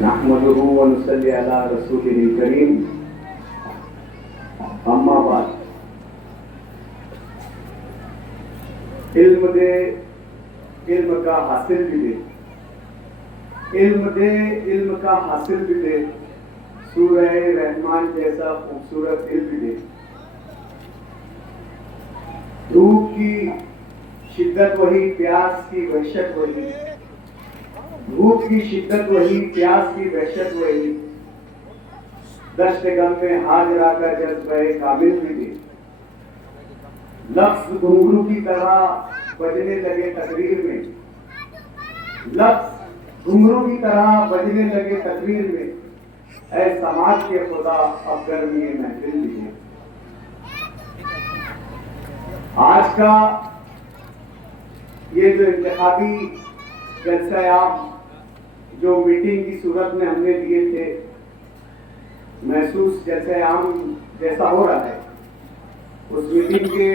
नहमदुहु व नुसल्ली अला रसूलिल करीम। अम्मा बाद, इल्म दे, इल्म का हासिल भी दे, इल्म दे, इल्म का हासिल भी दे, सूरह रहमान जैसा खूबसूरत दिल भी दे। धूप की शिद्दत वही, प्यास की वहशत वही, धूप की शिद्दत वही, प्यास की वहशत वही, दश्त गम में हाजरा का जज्बे काबिल भी दे। लफ्ज घुंघरू की तरह बजने लगे तकरीर में, लफ्ज घुंघरू की तरह बजने लगे तकरीर में, ऐ समाज के खुदा अब गर्मी महफिल भी है। आज का ये जो इंतखाबी जलसा-ए-आम जो मीटिंग की सूरत में हमने दिए थे, महसूस जलसा-ए-आम जैसा हो रहा है। उस मीटिंग के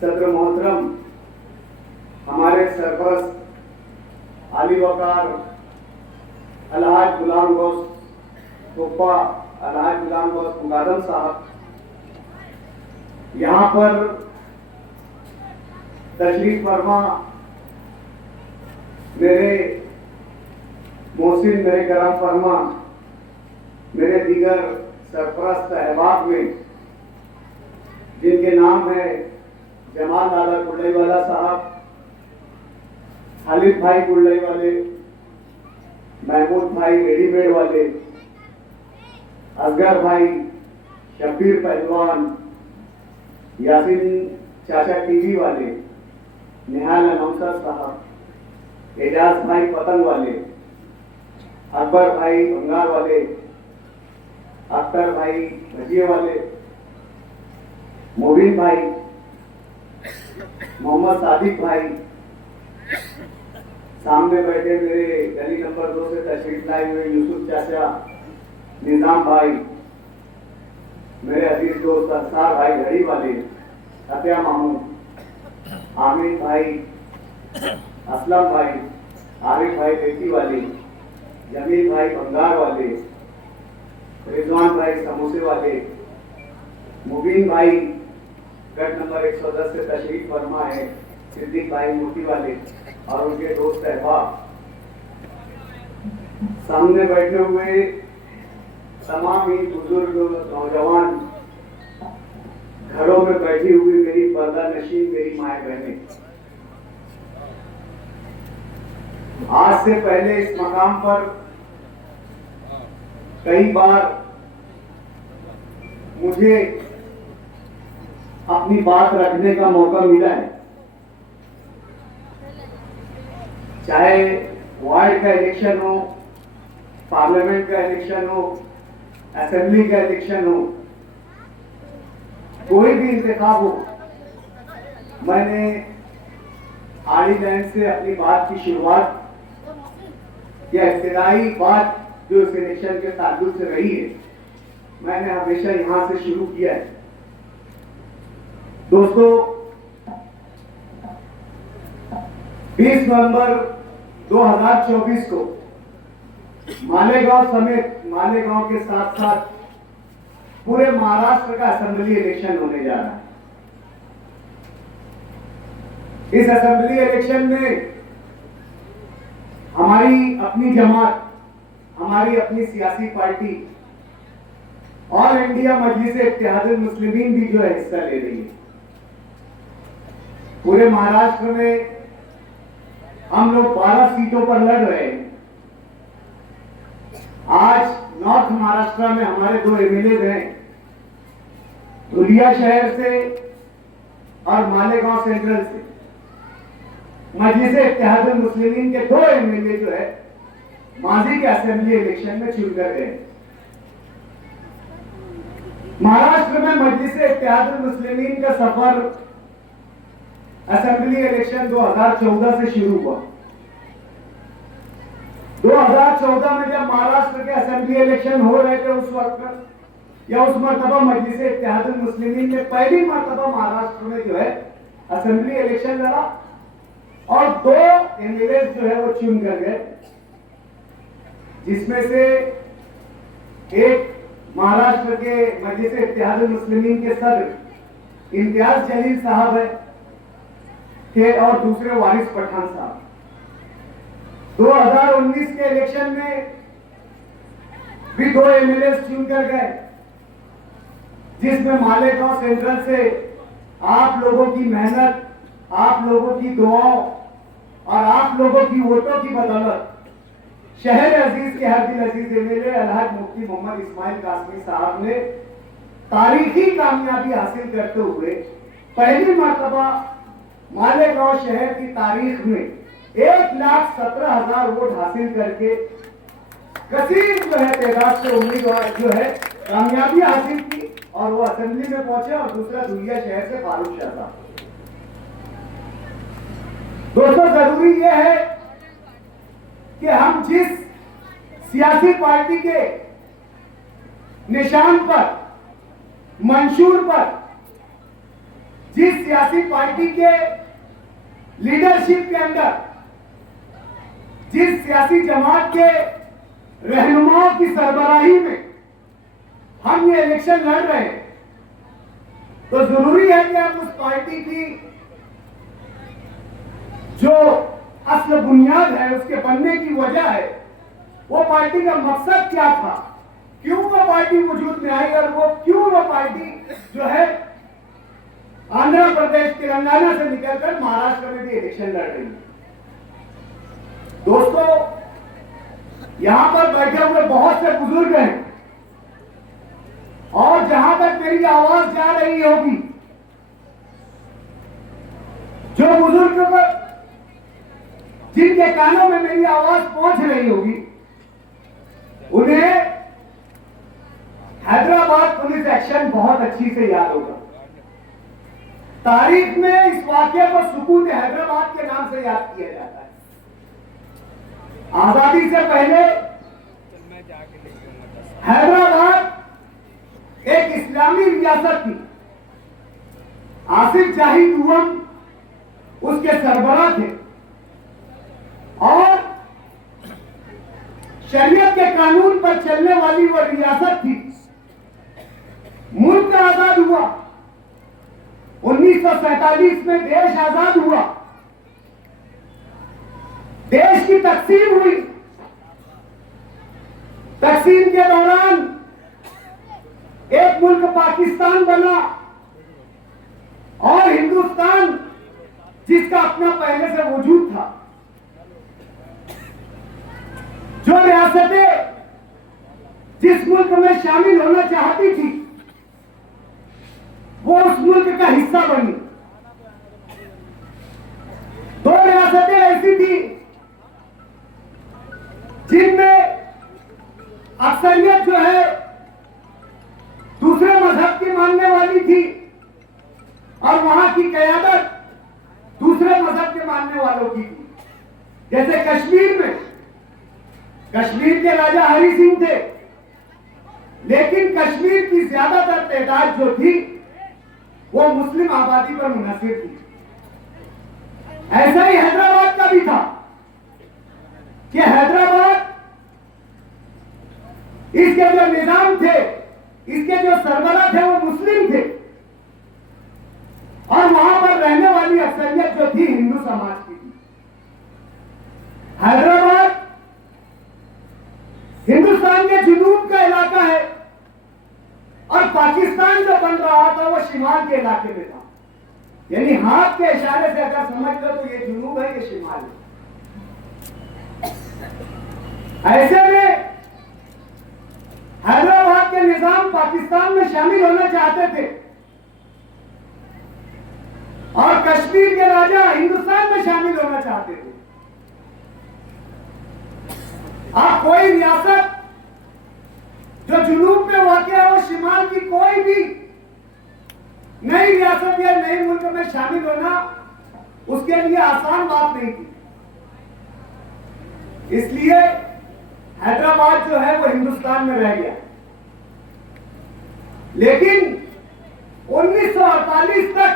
सदर मोहतरम हमारे सरपरस्त आली वकार अलहाज गुलाम गौस कोपा, अलहाज गुलाम गौस मुकादम साहब यहाँ पर तशरीफ फरमा, मेरे मोहसिन, मेरे करम फरमा, मेरे दीगर सरपरस्त अहबाब में जिनके नाम है जमाल दादा कुल्लईवाला साहब, खालिद भाई कुल्लईवाले, महमूद भाई रेडीमेड वाले, असगर भाई, शब्बीर पहलवान, यासीन चाचा टीवी वाले, निहाल अनौसर साहब, एजाज भाई पतंग वाले, अकबर भाई बंगार वाले, अख्तर भाई भजिए वाले, मोबिन भाई, मोहम्मद सादिक भाई, सामने बैठे मेरे गली नंबर 2 से तशरीफ लाए हुए यूसुफ चाचा, निजाम भाई, मेरे अजीज दोस्त अंसार भाई घड़ी वाले, सत्या मामू, आमिर भाई, असलम भाई, आरिफ भाई बेटी वाले, जमील भाई बंगार वाले, रिजवान भाई समोसे वाले, मुबीन भाई गढ़ नंबर 110 से तशरीफ फरमा है, सिद्दीक भाई मूर्ति वाले और उनके दोस्त अहबाब, सामने बैठे हुए तमाम ही बुजुर्ग नौजवान, घरों में बैठी हुई मेरी पर्दा नशीन मेरी माए बहनें, आज से पहले इस मकाम पर कई बार मुझे अपनी बात रखने का मौका मिला है, चाहे वार्ड का इलेक्शन हो, पार्लियामेंट का इलेक्शन हो, असेंबली का इलेक्शन हो, कोई भी इंतखाब हो, मैंने आड़ी लैंड से अपनी बात की शुरुआत या इब्तिदाई बात जो इस इलेक्शन के ताल्लुक से रही है, मैंने हमेशा यहां से शुरू किया है। दोस्तों, 20 नवंबर 2024 को मालेगांव समेत मालेगांव के साथ साथ पूरे महाराष्ट्र का असेंबली इलेक्शन होने जा रहा है। इस असेंबली इलेक्शन में हमारी अपनी जमात, हमारी अपनी सियासी पार्टी ऑल इंडिया मजलिस इत्तेहादुल मुस्लिमीन भी जो है हिस्सा ले रही है। पूरे महाराष्ट्र में हम लोग 12 सीटों पर लड़ रहे हैं। आज नॉर्थ महाराष्ट्र में हमारे 2 एमएलए हैं, धुलिया शहर से और मालेगांव सेंट्रल से। मजलिस इत्तेहादुल मुस्लिमीन के 2 एमएलए जो है माजी के असेंबली इलेक्शन में चुनकर गए। महाराष्ट्र में मजलिस इत्तेहादुल मुस्लिमीन का सफर असेंबली इलेक्शन 2014 से शुरू हुआ। 2014 में जब महाराष्ट्र के असेंबली इलेक्शन हो रहे थे, उस वक्त या उस मरतबा मजलिस इत्तेहादुल मुस्लिमीन ने पहली मरतबा महाराष्ट्र में जो है असेंबली इलेक्शन लड़ा और 2 एमएलए जो है वो चुन कर गए। जिसमें से एक महाराष्ट्र के मजलिस इत्तेहादुल मुस्लिमीन के सदर इम्तियाज जलील साहब है थे और दूसरे वारिस पठान साहब। 2019 के इलेक्शन में भी 2 एमएलए चुन कर गए, जिसमें मालेगांव सेंट्रल से आप लोगों की मेहनत, आप लोगों की दुआओं और आप लोगों की वोटों की बदौलत शहर अजीज के हर दिल अजीज एमएलए अलहाज मुफ्ती मोहम्मद इस्माइल कासमी साहब ने तारीखी कामयाबी हासिल करते हुए पहली मर्तबा मालेगांव शहर की तारीख में 1,17,000 वोट हासिल करके कसीर जो है तादाद से उम्मीदवार जो है कामयाबी हासिल की और वो असेंबली में पहुंचे और दूसरा दुनिया शहर से फारूक शाह साहब। दोस्तों, जरूरी यह है कि हम जिस सियासी पार्टी के निशान पर, मंशूर पर, जिस सियासी पार्टी के लीडरशिप के अंदर, जिस सियासी जमात के रहनुमाओं की सरबराही में हम ये इलेक्शन लड़ रहे हैं, तो जरूरी है कि हम उस पार्टी की जो असल बुनियाद है, उसके बनने की वजह है, वो पार्टी का मकसद क्या था, क्यों वो पार्टी वजूद में आई और वो क्यों वो पार्टी जो है आंध्र प्रदेश, तेलंगाना से निकलकर महाराष्ट्र में भी इलेक्शन लड़ रही है। दोस्तों, यहां पर बैठे हुए बहुत से बुजुर्ग हैं और जहां तक मेरी आवाज जा रही होगी, जो बुजुर्ग को जिनके कानों में मेरी आवाज पहुंच रही होगी, उन्हें हैदराबाद पुलिस एक्शन बहुत अच्छी से याद होगा। तारीख में इस वाकये को सुकून हैदराबाद के नाम से याद किया जाता है। आजादी से पहले हैदराबाद एक इस्लामी रियासत थी। आसिफ जाही दुअम उसके सरबराह थे और शरीयत के कानून पर चलने वाली वो रियासत थी। मुल्क आजाद हुआ, 1947 में देश आजाद हुआ, देश की तकसीम हुई। तकसीम के दौरान एक मुल्क पाकिस्तान बना और हिंदुस्तान जिसका अपना पहले से वजूद था। जो रियासतें जिस मुल्क में शामिल होना चाहती थी, वो उस मुल्क का हिस्सा बनी। 2 रियासतें ऐसी थी जिनमें अक्सरियत जो है दूसरे मजहब की मानने वाली थी और वहां की कयादत दूसरे मजहब के मानने वालों की थी। जैसे कश्मीर में, कश्मीर के राजा हरि सिंह थे, लेकिन कश्मीर की ज्यादातर तादाद जो थी वो मुस्लिम आबादी पर मुनहसिर थी। ऐसा ही हैदराबाद का भी था कि हैदराबाद, इसके जो निजाम थे, इसके जो सरबराह थे वो मुस्लिम थे और वहां पर रहने वाली अक्सरियत जो थी हिंदू समाज की थी। हैदराबाद हिंदुस्तान के जुनूब का इलाका है और पाकिस्तान जो बन रहा था वो शिमाल के इलाके में था। यानी हाथ के इशारे से अगर समझ लो तो ये जुनूब है, ये शिमाल है। ऐसे में हैदराबाद के निजाम पाकिस्तान में शामिल होना चाहते थे और कश्मीर के राजा हिंदुस्तान में शामिल होना चाहते थे। आप कोई रियासत जो जुनूब में वाक़ है, वो शिमाल की कोई भी नई रियासत या नए मुल्क में शामिल होना उसके लिए आसान बात नहीं थी। इसलिए हैदराबाद जो है वो हिंदुस्तान में रह गया। लेकिन 1948 तक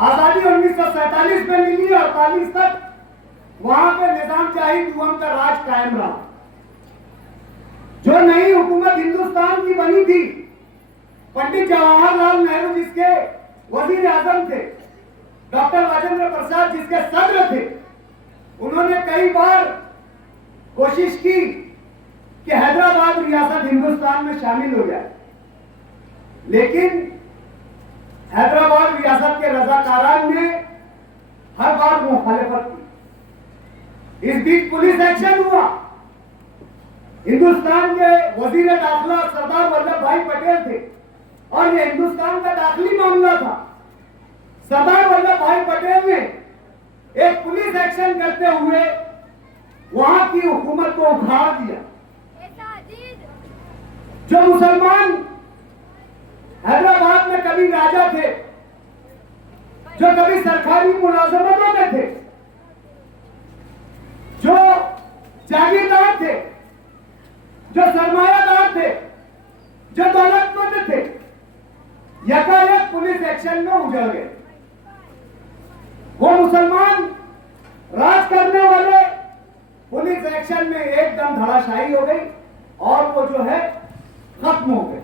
आजादी 1947 में मिली और 48 तक वहां पे निजामशाही दुअम का राज कायम रहा। जो नई हुकूमत हिंदुस्तान की बनी थी, पंडित जवाहरलाल नेहरू जिसके वजीर आजम थे, डॉक्टर राजेंद्र प्रसाद जिसके सदर थे, उन्होंने कई बार कोशिश की कि हैदराबाद रियासत हिंदुस्तान में शामिल हो जाए, लेकिन हैदराबाद रियासत के रजाकारान ने हर बार मुखालिफत की। इस बीच पुलिस एक्शन हुआ। हिंदुस्तान के वजीर दाखिला सरदार वल्लभ भाई पटेल थे और ये हिंदुस्तान का दाखिली मामला था। सरदार वल्लभ भाई पटेल ने एक पुलिस एक्शन करते हुए वहां की हुकूमत को उखाड़ दिया। जो मुसलमान हैदराबाद में कभी राजा थे, जो कभी सरकारी मुलाजमतों में थे, जो जागीरदार थे, जो सरमायादार थे, जो दौलतमंद थे, यकायक पुलिस एक्शन में उजड़ गए। वो मुसलमान राज करने वाले पुलिस एक्शन में एकदम धड़ाशाही हो गई और वो जो है खत्म हो गए।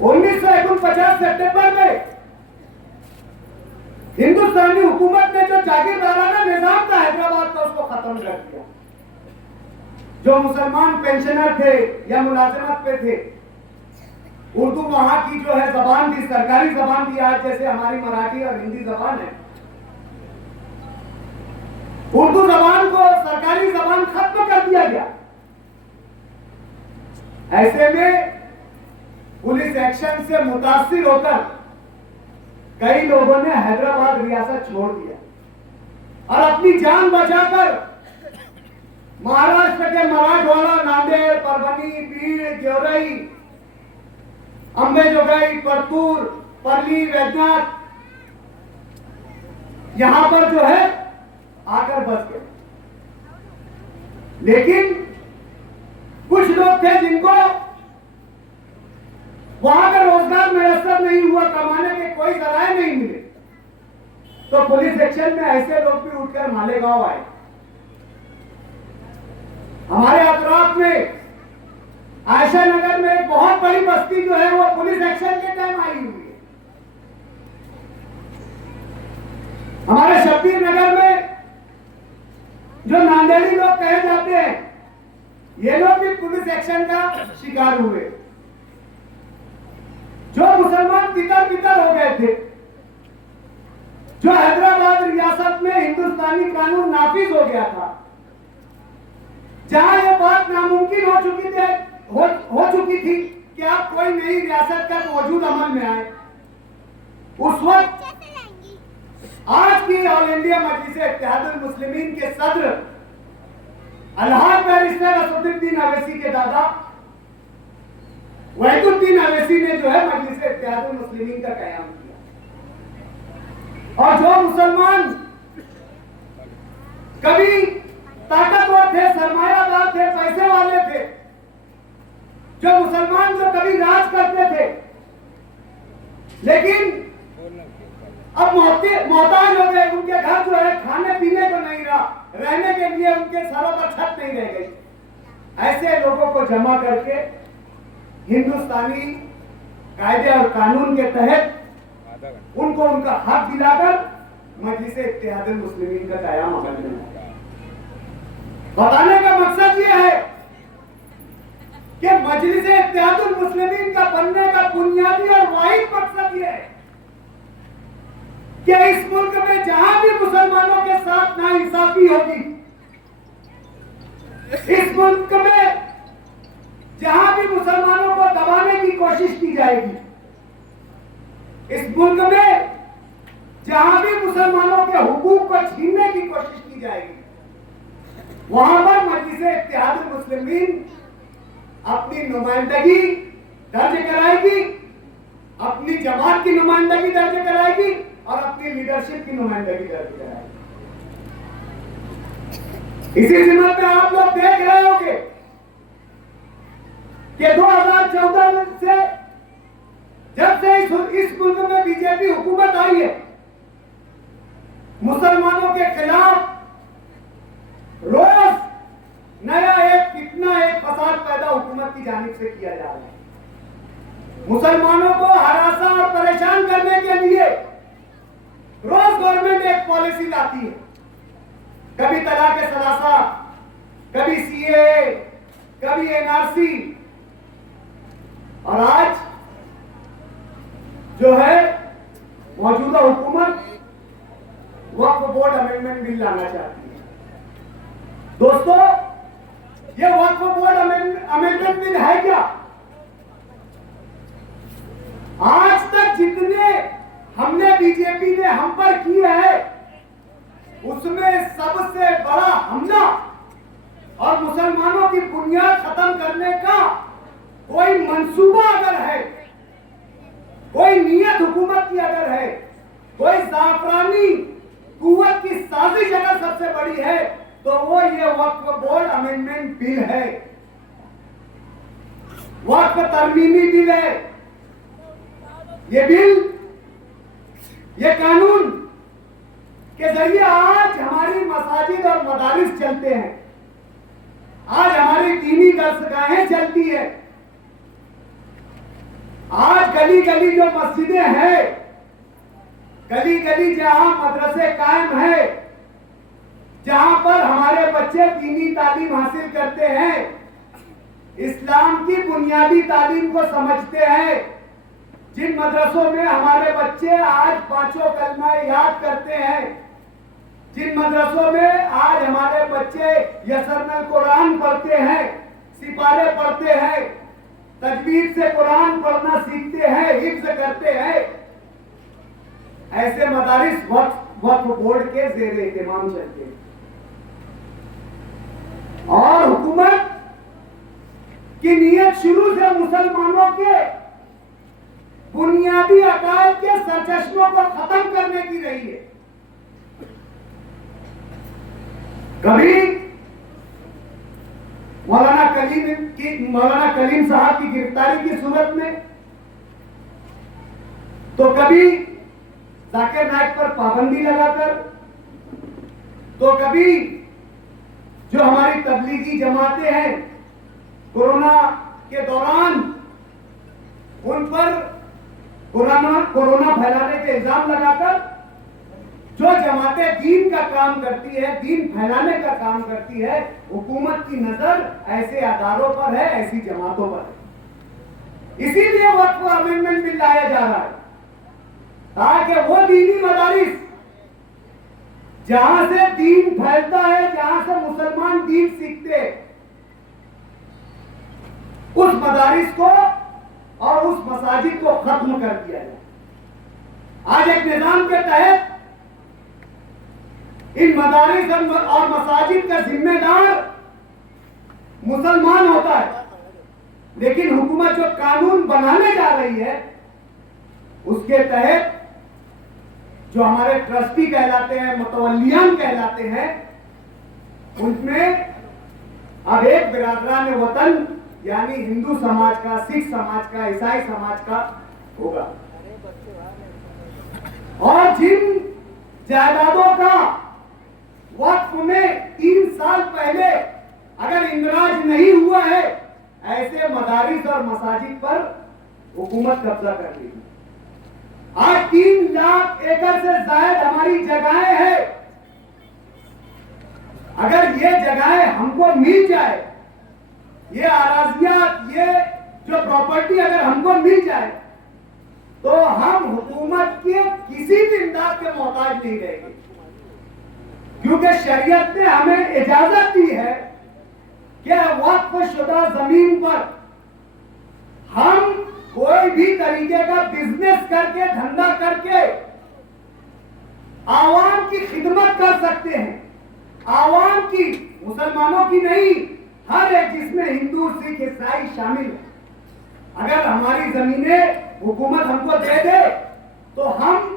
1949 सितंबर में हिंदुस्तानी हुकूमत ने जो जागीरदाराना निजाम था हैदराबाद का, उसको खत्म कर दिया। जो मुसलमान पेंशनर थे या मुलाजिमत पे थे, उर्दू वहां की जो है जबान थी, सरकारी जबान थी, आज जैसे हमारी मराठी और हिंदी जबान है, उर्दू जबान को सरकारी जबान खत्म कर दिया गया। ऐसे में पुलिस एक्शन से मुतासिर होकर कई लोगों ने हैदराबाद रियासत छोड़ दिया और अपनी जान बचाकर महाराष्ट्र के मराठवाड़ा, नांदेड़, परभनी, बीड, गेवराई, अंबेजोगाई, परतूर, परली, वैजनाथ, यहां पर जो है आकर बस गए। लेकिन कुछ लोग थे जिनको वहां का रोजगार मैसर नहीं हुआ, कमाने के कोई जराए नहीं मिले, तो पुलिस एक्शन में ऐसे लोग भी उठकर मालेगांव आए। हमारे अतराफ में आयशा नगर में एक बहुत बड़ी बस्ती जो है वो पुलिस एक्शन के टाइम आई हुई है। हमारे शब्बीर नगर में जो नांदेड़ी लोग कहे जाते हैं, ये लोग भी पुलिस एक्शन का शिकार हुए। जो मुसलमान तितर बितर हो गए थे, जो हैदराबाद रियासत में हिंदुस्तानी कानून नाफिज हो गया था, जहां यह बात नामुमकिन हो चुकी थी कि आप कोई नई रियासत का मौजूद अमल में आए, उस वक्त आज की ऑल इंडिया मजलिस इत्तेहादुल मुस्लिमीन के सदर अलहाज बैरिस्टर असदुद्दीन अवैसी के दादा वहीदुद्दीन अवैसी ने जो है मजलिस इत्तेहादुल मुस्लिमीन का कयाम किया। और जो मुसलमान कभी ताकतवर थे, सरमायादार थे, पैसे वाले थे, जो मुसलमान जो कभी राज करते थे, लेकिन अब मोहताज हो गए, उनके घर जो है खाने पीने को नहीं रहा, रहने के लिए उनके सरों पर छत नहीं रह गई, ऐसे लोगों को जमा करके हिंदुस्तानी कायदे और कानून के तहत उनको उनका हक दिलाकर मजलिस इत्तेहादुल मुस्लिमीन का कयाम अमल में लाया। बताने का मकसद यह है कि मजलिस इत्तेहादुल मुस्लिमीन का बनने का बुनियादी और वाहिद मकसद यह है कि इस मुल्क में जहां भी मुसलमानों के साथ नाइंसाफी होगी, इस मुल्क में जहां भी मुसलमानों को दबाने की कोशिश की जाएगी, इस मुल्क में जहां भी मुसलमानों के हुकूक को छीनने की कोशिश की जाएगी, वहां पर मजलिस इत्तेहादुल मुस्लिमीन अपनी नुमाइंदगी दर्ज कराएगी, अपनी जमात की नुमाइंदगी दर्ज कराएगी और अपनी लीडरशिप की नुमाइंदगी दर्ज कराएगी। इसी सिलसिले में आप लोग देख रहे होंगे कि 2014 से जब से इस मुल्क में बीजेपी हुकूमत आई है, मुसलमानों के खिलाफ रोज नया एक फितना, एक फसाद पैदा हुकूमत की जानिब से किया जा रहा है। मुसलमानों को हरासा और परेशान करने के लिए रोज गवर्नमेंट एक पॉलिसी लाती है, कभी तलाक सलासा, कभी सीएए, कभी एनआरसी, और आज जो है मौजूदा हुकूमत वक्फ बोर्ड अमेंडमेंट बिल लाना चाहती है। दोस्तों, ये वक्फ बोर्ड अमेंडमेंट बिल है क्या? आज तक जितने हमने बीजेपी ने हम पर किए है, उसमें सबसे बड़ा हमला और मुसलमानों की बुनियाद खत्म करने का कोई मंसूबा अगर है, कोई नीयत हुकूमत की अगर है, कोई जाफरानी कुव्वत की साजिश अगर सबसे बड़ी है, तो वो ये वक्फ बोर्ड अमेंडमेंट बिल है, वक्फ तरमीमी बिल है। ये बिल, ये कानून के जरिए आज हमारी मसाजिद और मदारिस चलते हैं, आज हमारी दीनी दरसगाहें चलती है, आज गली गली जो मस्जिदें हैं, गली गली जहां मदरसे कायम है, जहां पर हमारे बच्चे दीनी तालीम हासिल करते हैं, इस्लाम की बुनियादी तालीम को समझते हैं, जिन मदरसों में हमारे बच्चे आज पांचों कलमा याद करते हैं, जिन मदरसों में आज हमारे बच्चे यसरनल कुरान पढ़ते हैं, सिपारे पढ़ते हैं, तजवीद से कुरान पढ़ना सीखते हैं, हिफ्ज करते हैं, ऐसे मदारिस वक्फ बोर्ड के ज़ेर एहतमाम चलते हैं। और हुकूमत की नीयत शुरू से मुसलमानों के बुनियादी अकायद के सरचश्मों को खत्म करने की रही है। कभी मौलाना कलीम साहब की गिरफ्तारी की सूरत में, तो कभी जाकिर नाइक पर पाबंदी लगाकर, तो कभी जो हमारी तबलीगी जमातें हैं कोरोना के दौरान उन पर कोरोना फैलाने के इल्जाम लगाकर, जो जमातें दीन का काम करती है, दीन फैलाने का काम करती है, हुकूमत की नजर ऐसे अदारों पर है, ऐसी जमातों पर है। इसीलिए वक्फ अमेंडमेंट बिल लाया जा रहा है, ताकि वो दीनी मदारिस जहां से दीन फैलता है, जहां से मुसलमान दीन सीखते, उस मदारिस को और उस मसाजिद को खत्म कर दिया जाए। आज एक निजाम के तहत इन मदारिस और मसाजिद का जिम्मेदार मुसलमान होता है, लेकिन हुकूमत जो कानून बनाने जा रही है, उसके तहत जो हमारे ट्रस्टी कहलाते हैं, मुतवल्लियान कहलाते हैं, उनमें अब एक बिरादरान वतन यानी हिंदू समाज का, सिख समाज का, ईसाई समाज का होगा। और जिन जायदादों का वक्फ में 3 साल पहले अगर इंदराज नहीं हुआ है, ऐसे मदारिस और मसाजिद पर हुकूमत कब्जा कर लेगी। आज 3 लाख एकड़ से ज्यादा हमारी जगहें हैं। अगर ये जगहें हमको मिल जाए, ये आराजियात, ये जो प्रॉपर्टी अगर हमको मिल जाए, तो हम हुकूमत के किसी भी इमदाद के मोहताज नहीं रहेंगे, क्योंकि शरीयत ने हमें इजाजत दी है कि वक्फ शुदा जमीन पर हम कोई भी तरीके का बिजनेस करके, धंधा करके आवाम की खिदमत कर सकते हैं। आवाम की, मुसलमानों की नहीं, हर एक जिसमें हिंदू, सिख, ईसाई शामिल है। अगर हमारी जमीनें हुकूमत हमको दे दे, तो हम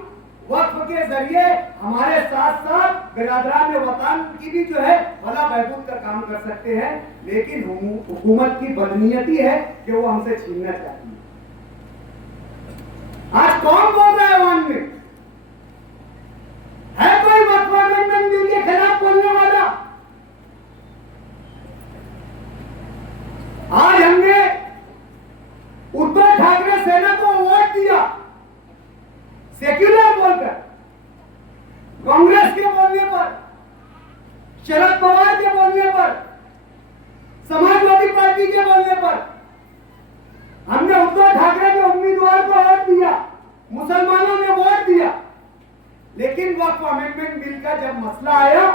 वक्फ के जरिए हमारे साथ साथ बिरादरान वतन की भी जो है भला बहबूद का काम कर सकते हैं। लेकिन हुकूमत की बदनीयती है कि वो हमसे छीनना चाहती है। आज कौन बोल रहा है अवाम में? है कोई वक्फ के बोलने पर, समाजवादी पार्टी के बोलने पर हमने उद्धव ठाकरे के उम्मीदवार को वोट दिया, मुसलमानों ने वोट दिया। लेकिन वक्फ अमेंडमेंट बिल का जब मसला आया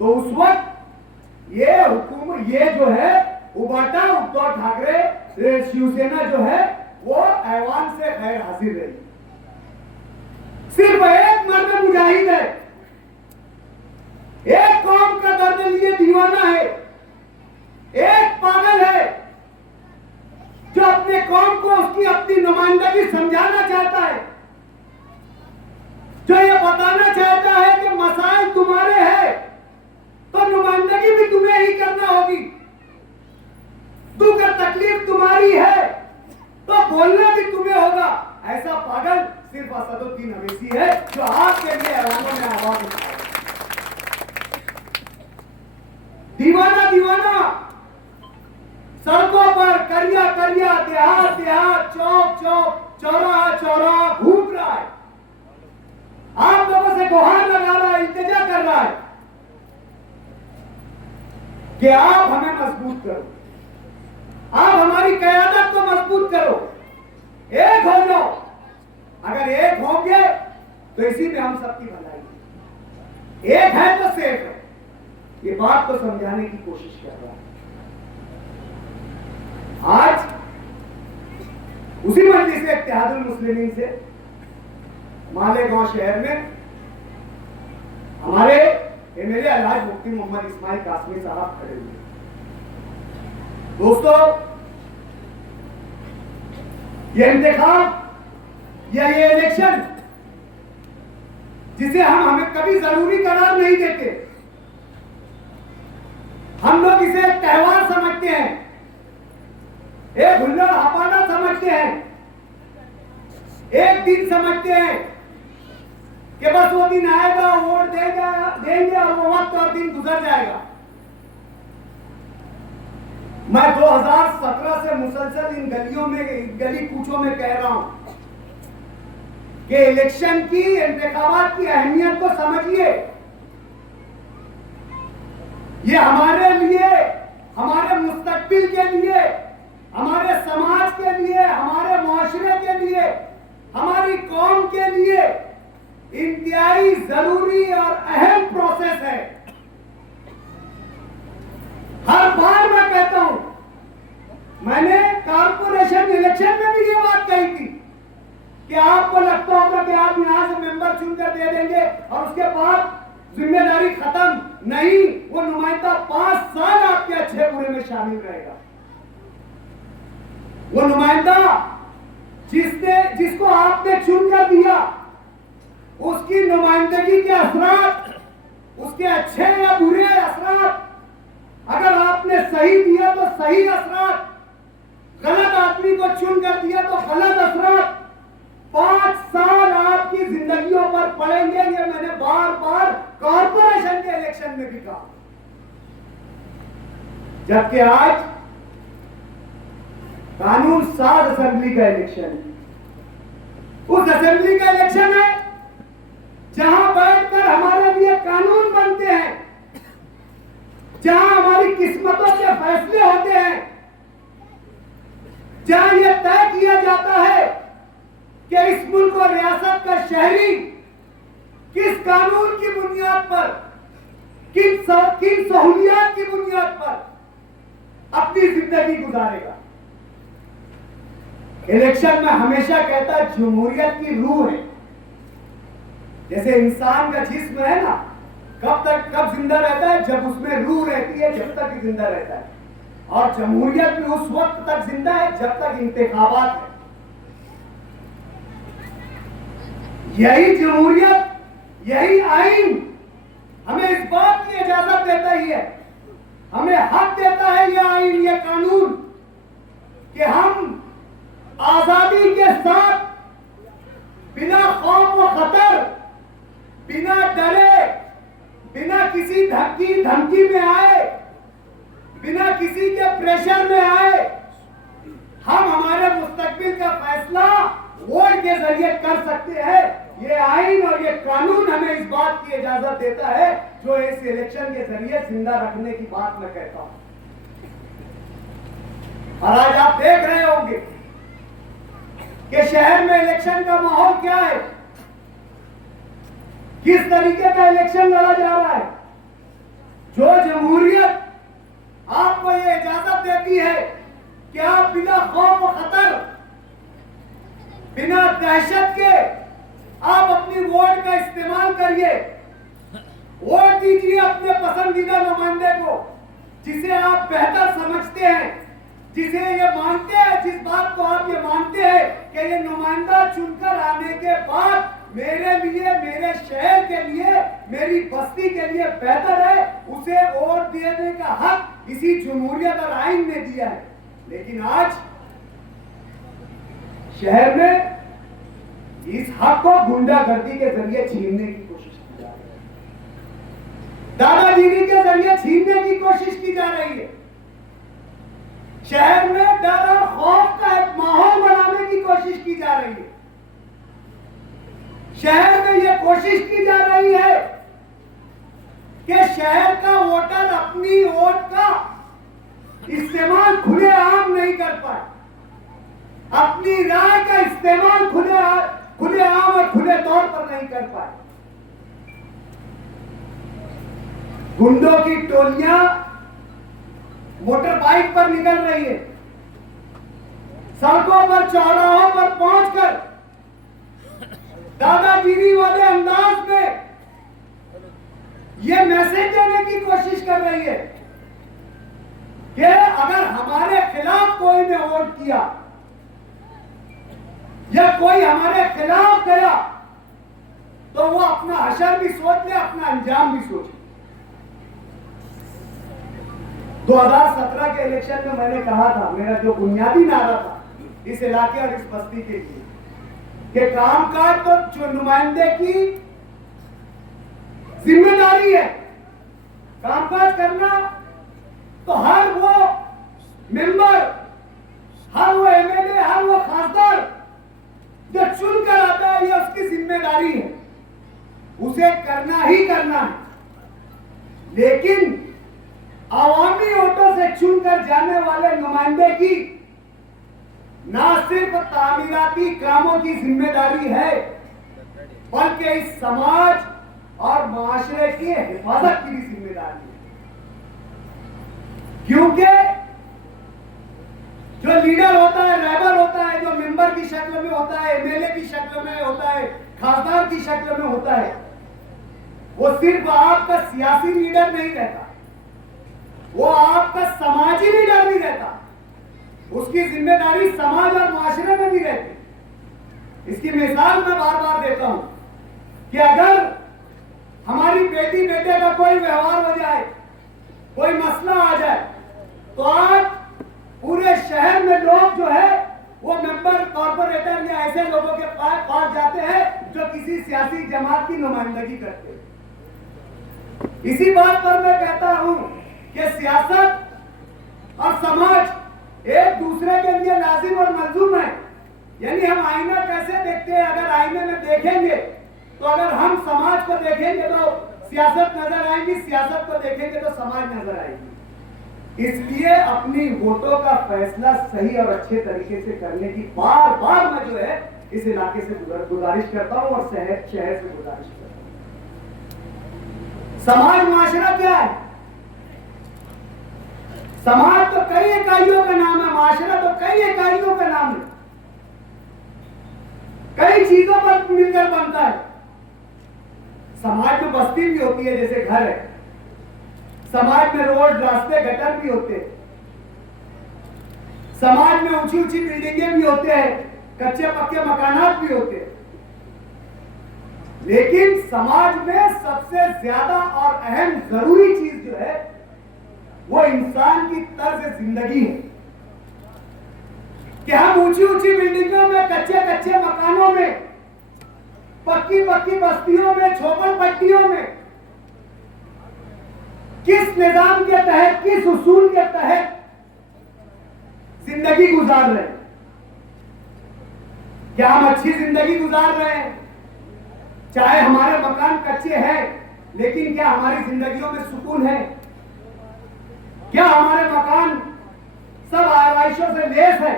तो उस वक्त ये हुकूमत, ये जो है उबाटा उद्धव ठाकरे शिवसेना जो है वो ऐवान से गैर हाजिर रही। सिर्फ एक मर्द मुजाहिद है, एक कौम का दर्द लिए दीवाना है, एक पागल है जो अपने कौम को उसकी अपनी नुमाइंदगी समझाना चाहता है, जो ये बताना चाहता है कि मसाइल तुम्हारे हैं तो नुमाइंदगी भी तुम्हें ही करना होगी, दुख और तकलीफ तुम्हारी है तो बोलना भी तुम्हें होगा। ऐसा पागल सिर्फ असदुद्दीन अवैसी है जो आपके लिए ऐवानों में आवाज उठाए। दीवाना दीवाना सड़कों पर करिया करिया, देहात देहात, चौक चौक, चौराहा चौराहा घूम रहा है, आप लोगों से गुहार लगा रहा है, इल्तिजा कर रहा है कि आप हमें मजबूत करो, आप हमारी क़यादत को मजबूत करो, एक हो जाओ। अगर एक होंगे तो इसी में हम सबकी भलाई, एक है तो सेफ है। ये बात को समझाने की कोशिश कर रहा है। आज उसी मजलिस इत्तेहादुल मुस्लिमीन से मालेगांव शहर में हमारे एमएलए अलहाज मुफ्ती मोहम्मद इस्माइल कासमी साहब खड़े हुए। दोस्तों, ये इंतखाब या ये इलेक्शन जिसे हम हमें कभी जरूरी करार नहीं देते, हम लोग इसे एक त्योहार समझते हैं, एक हुल्लड़ हपाना समझते हैं, एक दिन समझते हैं कि बस वो दिन आएगा, वोट देंगे और वो वक्त और दिन गुजर जाएगा। मैं 2017 से मुसलसल इन गलियों में, गली कूचों में कह रहा हूं कि इलेक्शन की, इंतखाबात की अहमियत को समझिए। ये हमारे लिए, हमारे मुस्तकबिल के लिए, हमारे समाज के लिए, हमारे मुआशरे के लिए, हमारी कौम के लिए इंतहाई जरूरी और अहम प्रोसेस है। हर बार मैं कहता हूं, मैंने कारपोरेशन इलेक्शन में भी ये बात कही थी कि आपको लगता होगा कि आप यहां से मेंबर चुनकर दे देंगे और उसके बाद जिम्मेदारी खत्म। नहीं, वो नुमाइंदा 5 साल आपके अच्छे बुरे में शामिल रहेगा। वो नुमाइंदा जिसको आपने चुनकर दिया, उसकी नुमाइंदगी के असरात, उसके अच्छे या बुरे असरात, अगर आपने सही दिया तो सही असरात, गलत आदमी को चुनकर दिया तो गलत असरात 5 साल आपकी जिंदगियों पर पड़ेंगे। ये मैंने बार बार कॉर्पोरेशन के इलेक्शन में भी कहा। जबकि आज कानून साज असेंबली का इलेक्शन है, उस असेंबली का इलेक्शन है जहां बैठकर हमारे लिए कानून बनते हैं, जहां हमारी किस्मतों के फैसले होते हैं, जहां यह तय किया जाता है कि इस मुल्क और रियासत का शहरी किस कानून की बुनियाद पर, किन सहूलियात की बुनियाद पर अपनी जिंदगी गुजारेगा। इलेक्शन में हमेशा कहता है जमहूरियत की रूह है। जैसे इंसान का जिस्म है ना, कब जिंदा रहता है? जब उसमें रूह रहती है, जब तक जिंदा रहता है। और जमहूरियत भी उस वक्त तक जिंदा है जब तक इंतखाबात है। यही जमहूरियत, यही आइन हमें इस बात की इजाजत देता ही है, हमें हक देता है यह आइन, यह कानून, कि हम आजादी के साथ बिना खौफ व खतर, बिना डरे, बिना किसी धमकी में आए, बिना किसी के प्रेशर में आए, हम हमारे मुस्तकबिल का फैसला वोट के जरिए कर सकते हैं। ये आइन और ये कानून हमें इस बात की इजाजत देता है, जो इस इलेक्शन के जरिए जिंदा रखने की बात मैं कहता हूं। और आज आप देख रहे होंगे कि शहर में इलेक्शन का माहौल क्या है, किस तरीके का इलेक्शन लड़ा जा रहा है। जो जमहूरियत आपको ये इजाजत देती है कि आप बिना खौफ व खतर, बिना दहशत के आप अपनी वोट का इस्तेमाल करिए, वोट दीजिए अपने पसंदीदा नुमाइंदे को, जिसे आप बेहतर समझते हैं, जिसे ये मानते हैं, जिस बात को आप ये मानते हैं कि ये नुमाइंदा चुनकर आने के बाद मेरे लिए, मेरे शहर के लिए, मेरी बस्ती के लिए बेहतर है, उसे वोट देने का हक इसी जमहूरियत और आइन ने दिया है। लेकिन आज शहर में इस हक को गुंडागर्दी के जरिए छीनने की कोशिश की जा रही है, दादागिरी के जरिए छीनने की कोशिश की जा रही है। शहर में डर और खौफ का एक माहौल बनाने की कोशिश की जा रही है। शहर में यह कोशिश की जा रही है कि शहर का वोटर अपनी वोट का इस्तेमाल खुलेआम नहीं कर पाए, अपनी राय का इस्तेमाल खुलेआम और खुले तौर पर नहीं कर पाए। गुंडों की टोलियां मोटर बाइक पर निकल रही है, सड़कों पर, चौराहों पर पहुंचकर दादागिरी वाले अंदाज में यह मैसेज देने की कोशिश कर रही है कि अगर हमारे खिलाफ कोई ने वोट किया या कोई हमारे खिलाफ गया तो वो अपना हशर भी सोच ले, अपना अंजाम भी सोचे। 2017 के इलेक्शन में मैंने कहा था, मेरा जो बुनियादी नारा था इस इलाके और इस बस्ती के लिए, कि कामकाज तो जो नुमाइंदे की जिम्मेदारी है, कामकाज करना तो हर वो मेंबर, हर वो एमएलए, हर वो खासदार जो चुन कर आता है, ये उसकी जिम्मेदारी है, उसे करना ही करना है। लेकिन आवामी वोटों से चुनकर जाने वाले नुमाइंदे की ना सिर्फ तामीराती कामों की जिम्मेदारी है, बल्कि इस समाज और माशरे की हिफाजत की भी जिम्मेदारी है। क्योंकि जो लीडर होता है, रहबर होता है, जो मेंबर की शक्ल में होता है, एमएलए की शक्ल में होता है, खासदार की शक्ल में होता है, वो सिर्फ आपका सियासी लीडर नहीं रहता, वो आपका समाजी लीडर भी रहता, उसकी जिम्मेदारी समाज और माशरे में भी रहती। इसकी मिसाल मैं बार बार देता हूं कि अगर हमारी बेटी बेटे का कोई व्यवहार हो जाए, कोई मसला आ जाए, तो आज पूरे शहर में लोग जो है वो मेंबर, कॉर्पोरेटर या ऐसे लोगों के पास जाते हैं जो किसी सियासी जमात की नुमाइंदगी करते हैं। इसी बात पर मैं कहता हूं कि सियासत और समाज एक दूसरे के लिए लाजिम और मलजूम है। यानी हम आईना कैसे देखते हैं, अगर आईने में देखेंगे तो अगर हम समाज को देखेंगे तो सियासत नजर आएगी, सियासत को देखेंगे तो समाज नजर आएगी। इसलिए अपनी वोटों का फैसला सही और अच्छे तरीके से करने की बार बार मैं जो है इस इलाके से गुजारिश करता हूं और शहर से गुजारिश करता हूं। समाज माशरा क्या है? समाज तो कई इकाइयों का नाम है, माशरा तो कई इकाइयों का नाम है, कई चीजों पर मिलकर बनता है। समाज में बस्ती भी होती है, जैसे घर है, समाज में रोड, रास्ते, गटर भी होते हैं, समाज में ऊंची ऊंची बिल्डिंगें भी होते हैं, कच्चे पक्के मकानात भी होते हैं। लेकिन समाज में सबसे ज्यादा और अहम जरूरी चीज जो है वो इंसान की तर्ज जिंदगी है। कि हम ऊंची ऊंची बिल्डिंगों में, कच्चे कच्चे मकानों में, पक्की पक्की बस्तियों में, झोपड़पट्टियों में किस निजाम के तहत, किस उसूल के तहत जिंदगी गुजार रहे हैं। क्या हम अच्छी जिंदगी गुजार रहे हैं? चाहे हमारे मकान कच्चे हैं, लेकिन क्या हमारी जिंदगियों में सुकून है? क्या हमारे मकान सब आराइशों से लैस है,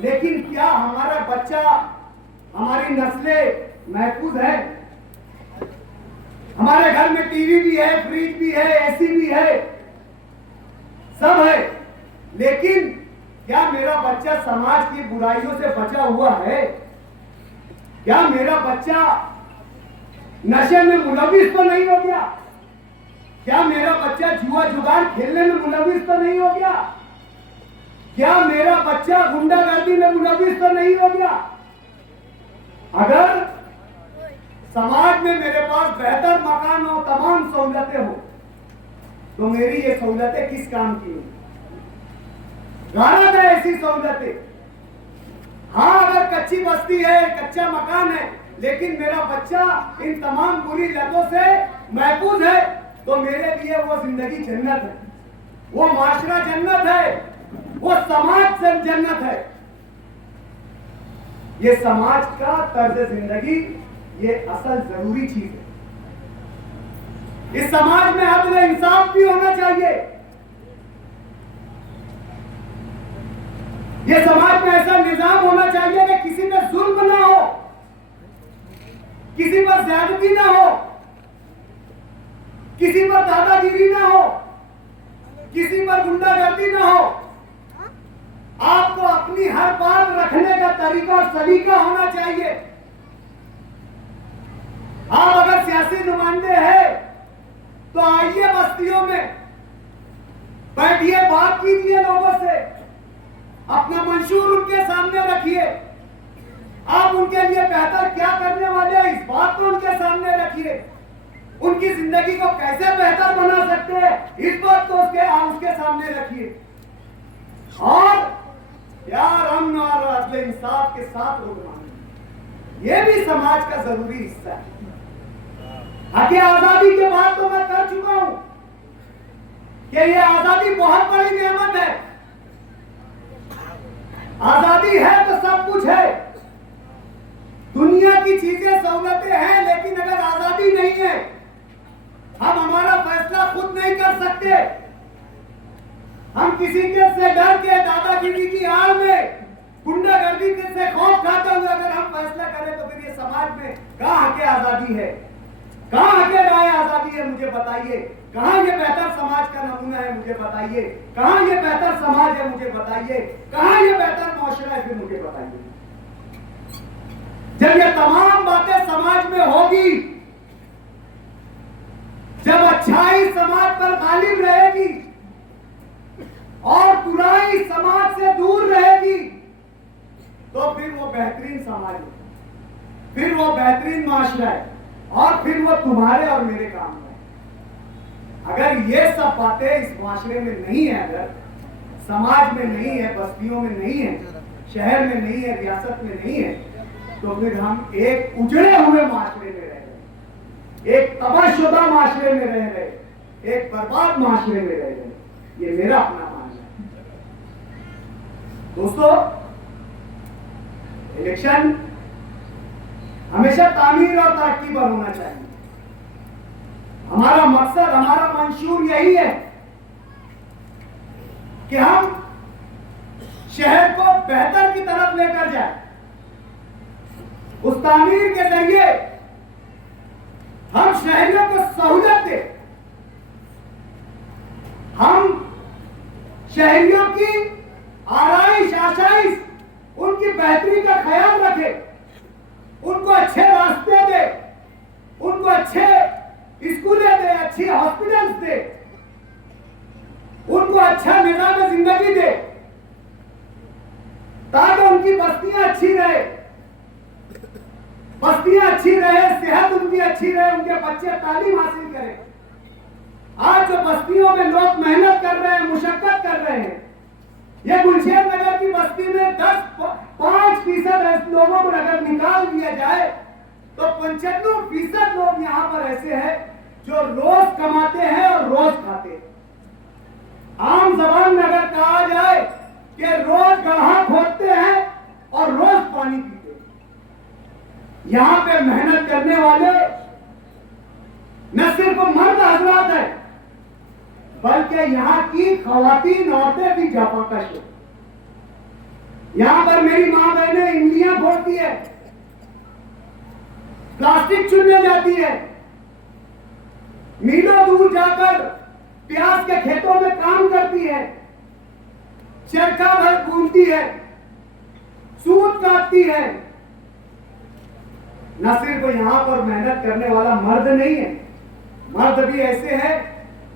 लेकिन क्या हमारा बच्चा, हमारी नस्लें महफूज है? हमारे घर में टीवी भी है, फ्रिज भी है, एसी भी है, सब है, लेकिन क्या मेरा बच्चा समाज की बुराइयों से बचा हुआ है? क्या मेरा बच्चा नशे में मुलविस तो नहीं हो गया? क्या मेरा बच्चा जुआ जुगाड़ खेलने में मुलविस तो नहीं हो गया? क्या मेरा बच्चा गुंडागर्दी में मुलविस तो नहीं हो गया? अगर समाज में मेरे पास बेहतर मकान हो, तमाम सहूलतें हो, तो मेरी ये सहूलतें किस काम की हो? गारत है ऐसी सहूलतें। हाँ, अगर कच्ची बस्ती है, कच्चा मकान है, लेकिन मेरा बच्चा इन तमाम बुरी लतों से महफूज है, तो मेरे लिए वो जिंदगी जन्नत है, वो माशरा जन्नत है, वो समाज से जन्नत है। ये समाज का तर्ज जिंदगी, ये असल जरूरी चीज है। इस समाज में अदल इंसाफ भी होना चाहिए। ये समाज में ऐसा निजाम होना चाहिए कि किसी पे जुल्म ना हो, किसी पर ज्यादती ना हो, किसी पर दादागिरी ना हो, किसी पर गुंडागर्दी ना हो। आपको अपनी हर बात रखने का तरीका और सलीका होना चाहिए। आप अगर सियासी नुमाइंदे हैं तो आइए बस्तियों में, बैठिए, बात कीजिए लोगों से, अपना मंशूर उनके सामने रखिए। आप उनके लिए बेहतर क्या करने वाले हैं, इस बात को उनके सामने रखिए। उनकी जिंदगी को कैसे बेहतर बना सकते हैं, इस बात को उसके सामने रखिए। और प्यार, अमन और अदल इंसाफ के साथ लोग माने, ये भी समाज का जरूरी हिस्सा है। आगे आजादी के बाद तो मैं कर चुका हूं कि ये आजादी बहुत बड़ी नेमत है। आजादी है तो सब कुछ है, दुनिया की चीजें सहूलतें हैं, लेकिन अगर आजादी नहीं है, हम हमारा फैसला खुद नहीं कर सकते। हम किसी के से डर के, दादागिरी की आड़ में, गुंडागर्दी से खौफ खाते हुए अगर हम फैसला करें, तो फिर ये समाज में कहां के आजादी है, कहां के राय आजादी है? मुझे बताइए। कहां ये बेहतर समाज का नमूना है? मुझे बताइए। कहां ये बेहतर समाज है? मुझे बताइए। कहां ये बेहतर मुआशरा है? फिर मुझे बताइए। जब ये तमाम बातें समाज में होगी, जब अच्छाई समाज पर गालिब रहेगी और बुराई समाज से दूर रहेगी, तो फिर वो बेहतरीन समाज है, फिर वो बेहतरीन माशरा है, और फिर वो तुम्हारे और मेरे काम में। अगर ये सब बातें इस माशरे में नहीं है, अगर समाज में नहीं है, बस्तियों में नहीं है, शहर में नहीं है, रियासत में नहीं है, तो फिर हम एक उजड़े हुए माशरे में रह रहे, एक तबाहशुदा माशरे में रह रहे, एक बर्बाद माशरे में रह रहे। ये मेरा अपना मानना है। दोस्तों, इलेक्शन हमेशा तामीर और तरक्की पर होना चाहिए। हमारा मकसद, हमारा मंशूर यही है कि हम शहर को बेहतर की तरफ लेकर जाए। उस तामीर के जरिए हम शहरियों को सहूलत दें, हम शहरियों की आराइश, आशाइश, उनकी बेहतरी का ख्याल रखें, उनको अच्छे रास्ते दे, उनको अच्छे स्कूलें दे, अच्छी हॉस्पिटल्स दे, उनको अच्छा निजाम जिंदगी दे, ताकि उनकी बस्तियां अच्छी रहे, बस्तियां अच्छी रहे, सेहत उनकी अच्छी रहे, उनके बच्चे तालीम हासिल करें। आज जो बस्तियों में लोग मेहनत कर रहे हैं, मुशक्कत कर रहे हैं, ये गुलशेर नगर की बस्ती में 5% लोगों को अगर निकाल दिया जाए, तो 95% लोग यहाँ पर ऐसे हैं जो रोज कमाते हैं और रोज खाते हैं। आम जबान में अगर कहा जाए कि रोज गड्ढा खोदते हैं और रोज पानी पीते हैं। यहाँ पे मेहनत करने वाले न सिर्फ मर्द हजरात है, बल्कि यहाँ की खवातीन औरतें भी जाफाकश है। यहाँ पर मेरी माँ बहनें इंगलियां फोड़ती है, प्लास्टिक चुनने जाती है, मीलों दूर जाकर प्याज के खेतों में काम करती है, चरखा भर घूमती है, सूत काटती है। न सिर्फ यहां पर मेहनत करने वाला मर्द नहीं है, मर्द भी ऐसे हैं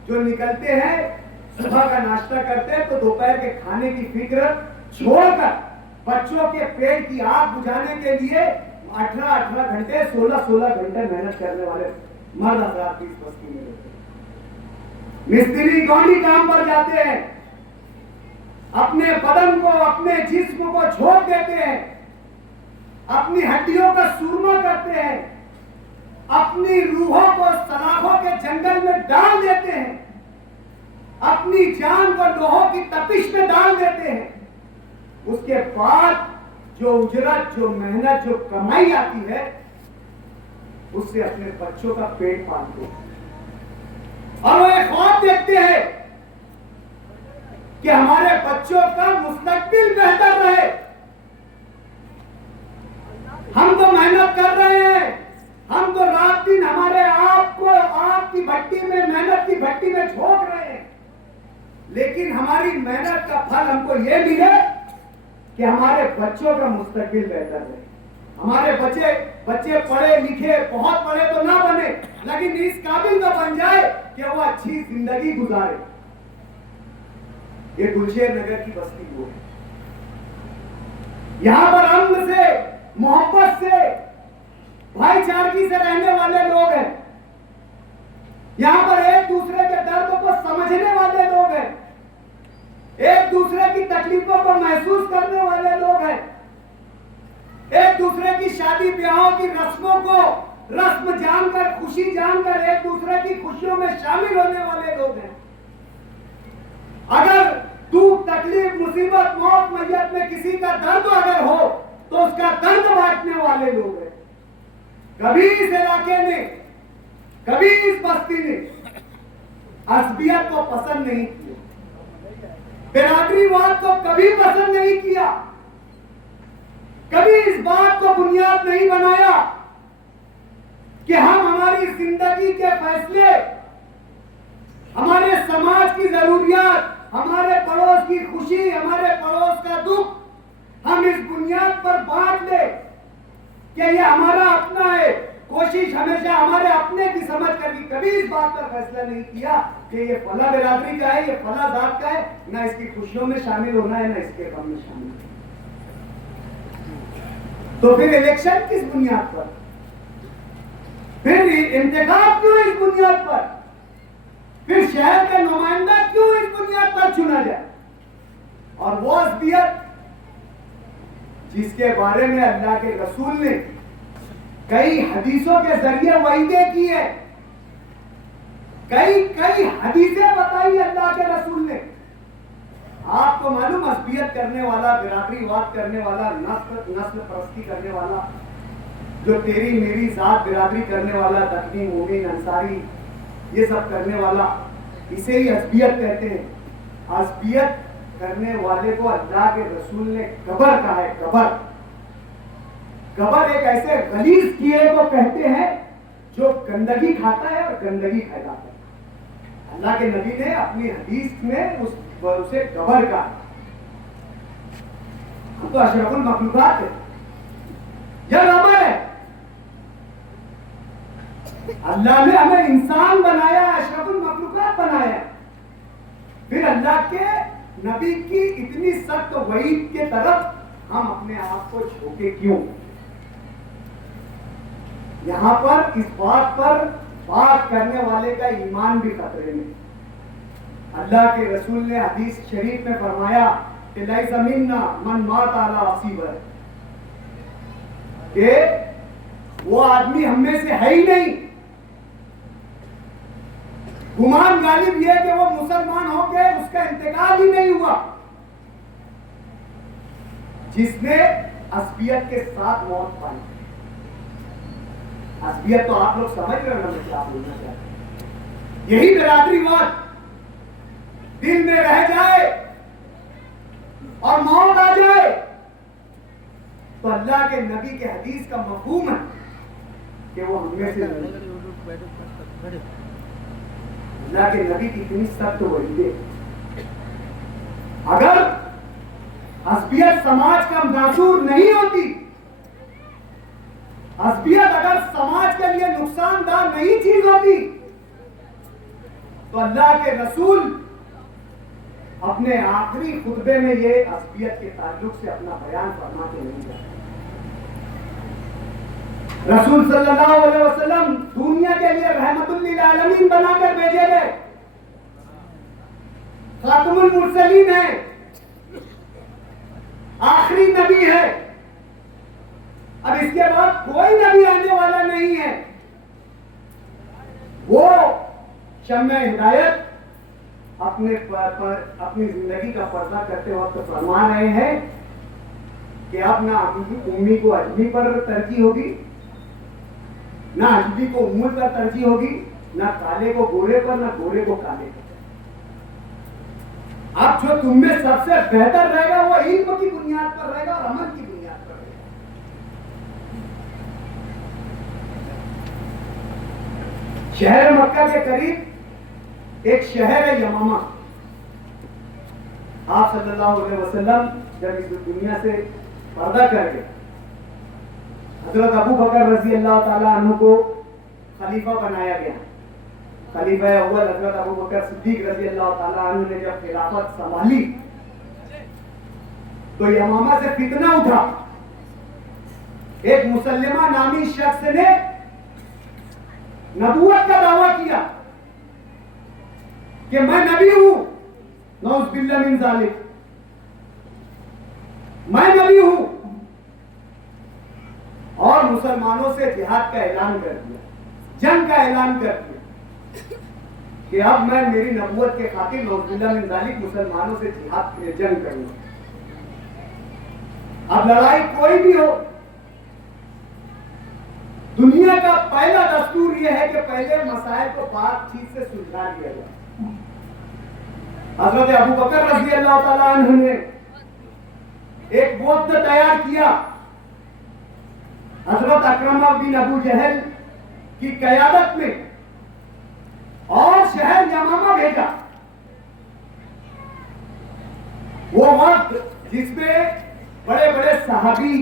जो निकलते हैं, सुबह का नाश्ता करते हैं तो दोपहर के खाने की फिक्र छोड़कर बच्चों के पेट की आग बुझाने के लिए 18-18 घंटे 16-16 घंटे मेहनत करने वाले मर्द हजरात की इस बस्ती में रहते हैं। मिस्त्री गौंडी काम पर जाते हैं, अपने बदन को, अपने जिस्म को छोड़ देते हैं, अपनी हड्डियों का सूरमा करते हैं, अपनी रूहों को सलाखों के जंगल में डाल देते हैं, अपनी जान को लोहों की तपिश में डाल देते हैं। उसके बाद जो उजरत, जो मेहनत, जो कमाई आती है, उससे अपने बच्चों का पेट पालते हैं और वो एक ख्वाब देखते हैं कि हमारे बच्चों का मुस्तकबिल बेहतर रहे। हम तो मेहनत कर रहे हैं, हम तो रात दिन हमारे आप को आग की भट्टी में, मेहनत की भट्टी में झोंक रहे हैं, लेकिन हमारी मेहनत का फल हमको ये मिले कि हमारे बच्चों का मुस्तकबिल बेहतर है। हमारे बच्चे पढ़े लिखे, बहुत पढ़े तो ना बने, लेकिन इस काबिल तो बन जाए कि वो अच्छी जिंदगी गुजारे। ये गुलशेर नगर की बस्ती वो है। यहां पर अमन से, मोहब्बत से, भाईचारगी से रहने वाले लोग हैं। यहां पर एक दूसरे के दर्द को समझने वाले लोग हैं, एक दूसरे की तकलीफों को महसूस करने वाले लोग हैं, एक दूसरे की शादी ब्याहों की रस्मों को रस्म जानकर, खुशी जानकर एक दूसरे की खुशियों में शामिल होने वाले लोग हैं। अगर दुख, तकलीफ, मुसीबत, मौत, मैयत में किसी का दर्द अगर हो तो उसका दर्द बांटने वाले लोग हैं। कभी इस इलाके ने, कभी इस बस्ती ने असबियत को पसंद नहीं किया, बिरादरीवाद को कभी पसंद नहीं किया, कभी इस बात को बुनियाद नहीं बनाया कि हम हमारी जिंदगी के फैसले, हमारे समाज की जरूरियात, हमारे पड़ोस की खुशी, हमारे पड़ोस का दुख हम इस बुनियाद पर बांट ले कि ये हमारा अपना है। कोशिश हमेशा हमारे अपने की समझ कर की, कभी इस बात पर फैसला नहीं किया कि ये फला बिरादरी का है, ये फला जात का है, ना इसकी खुशियों में शामिल होना है, ना इसके गम में शामिल होना है। तो फिर इलेक्शन किस बुनियाद पर, फिर इंतखाब क्यों इस बुनियाद पर, फिर शहर का नुमाइंदा क्यों इस बुनियाद पर चुना जाए? और वो असबियत जिसके बारे में अल्लाह के रसूल ने कई हदीसों के जरिए वईदे की है, कई हदीसें बताई अल्लाह के रसूल ने। आपको मालूम, असबियत करने वाला, बिरादरीवाद करने वाला, नस्ल परस्ती करने वाला, जो तेरी मेरी जात बिरादरी करने वाला, दखनी, मोमिन, अंसारी, ये सब करने वाला, इसे ही असबियत कहते हैं। असबियत करने वाले को अल्लाह के रसूल ने कबर कहा है। कबर एक ऐसे गलीज कीड़े को कहते हैं जो गंदगी खाता है और गंदगी फैलाता है। अल्लाह के नबी ने अपनी हदीस में उसे कबर कहा। हम तो अशरफुल मखलूकात है, यह कबर है। अल्लाह ने हमें इंसान बनाया, अशरफुल मखलूकात बनाया, फिर अल्लाह के नबी की इतनी सख्त वईद के तरफ हम अपने आप को झोंके क्यों? यहां पर इस बात पर बात करने वाले का ईमान भी खतरे में। अल्लाह के रसूल ने हदीस शरीफ में फरमाया कि लैसा मिन्ना मन मात अला असीबर, कि वो आदमी हम में से है ही नहीं। गुमान गालिब यह कि वो मुसलमान हो गए, उसका इंतकाल ही नहीं हुआ, जिसने असबियत के साथ मौत पाई। असबियत तो आप लोग समझ रहे हो ना मैं क्या बोलना चाहता हूं। यही बिरादरीवाद दिल में रह जाए और मौत आ जाए तो अल्लाह के नबी के हदीस का मफहूम है कि वो हमें से अल्लाह के नबी की इतनी सख्त वही है। अगर असबियत समाज का नासूर नहीं होती, असबियत अगर समाज के लिए नुकसानदार नहीं चीज होती, तो अल्लाह के रसूल अपने आखिरी खुतबे में ये असबियत के ताल्लुक से अपना बयान फरमा के नहीं जाते। रसूल सल्लल्लाहु अलैहि वसल्लम दुनिया के लिए रहमतुल लिल आलमीन बनाकर भेजे गए, खातमुल मुरसलीन है, आखिरी नबी है। अब इसके बाद कोई नबी आने वाला नहीं है। वो शम्मे हिदायत अपनी जिंदगी का पर्दा करते वक्त फरमा रहे हैं कि अब ना उम्मी को अजमी पर तरजीह होगी, ना अजमी को उम्मी पर तरजीह होगी, ना काले को गोरे पर, ना गोरे को काले पर। अब जो तुम में सबसे बेहतर रहेगा वो इल्म की बुनियाद पर रहेगा और अमल की बुनियाद पर रहेगा। शहर मक्का के करीब एक शहर है यमामा। आप सल्लल्लाहु अलैहि वसल्लम जब इस दुनिया से पर्दा कर गए, हजरत अबू बकर रजी अल्लाह ताला अन्हु को खलीफा बनाया गया। खलीफा अव्वल हजरत अबू बकर सिद्दीक रजी अल्लाह ताला अन्हु ने जब खिलाफत संभाली तो यमामा से फितना उठा। एक मुसल्लिमा नामी शख्स ने नबूवत का दावा किया कि मैं नबी हूं, नऊज़ बिल्लाह मिन ज़ालिक, मैं नबी हूं, और मुसलमानों से जिहाद का ऐलान कर दिया, जंग का ऐलान कर दिया कि अब मैं मेरी नबूवत के खातिर नऊज़ बिल्लाह मिन ज़ालिक मुसलमानों से जिहाद जंग करूंगा। अब लड़ाई कोई भी हो, दुनिया का पहला दस्तूर यह है कि पहले मसाइल को बातचीत से सुलझा लिया जाए। हजरत अबू बकर रज़ी अल्लाह ताला अन्हु ने एक बोत तैयार किया, हजरत अकरमा बिन अबू जहल की क़यादत में, और शहर यमामा भेजा। वो वक्त जिसमें बड़े बड़े सहाबी,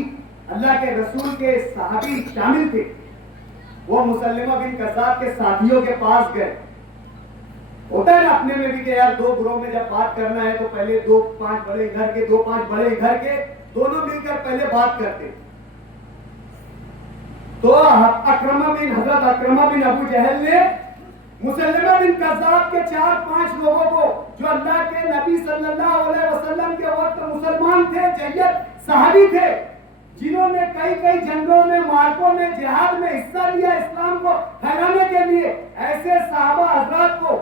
अल्लाह के रसूल के सहाबी शामिल थे। वो मुसल्लिमा बिन कज़्ज़ाब के साथियों के पास गए। होता है ना अपने में भी कि यार दो ग्रोह में जब बात करना है तो पहले 2-5 बड़े इधर के, 2-5 बड़े इधर के, दोनों मिलकर पहले बात करते। तो हजरत अकरमा बिन अबू जहल ने मुसल्लिमा बिन कज़्ज़ाब के 4-5 लोगों को, जो अल्लाह के नबी सल्लल्लाहु अलैहि वसल्लम के वक्त मुसलमान थे, जय्यद सहाबी थे, जिन्होंने कई जंगों में, मार्कों में, जिहाद में हिस्सा लिया इस्लाम को फैलाने के लिए, ऐसे सहाबा हजरात को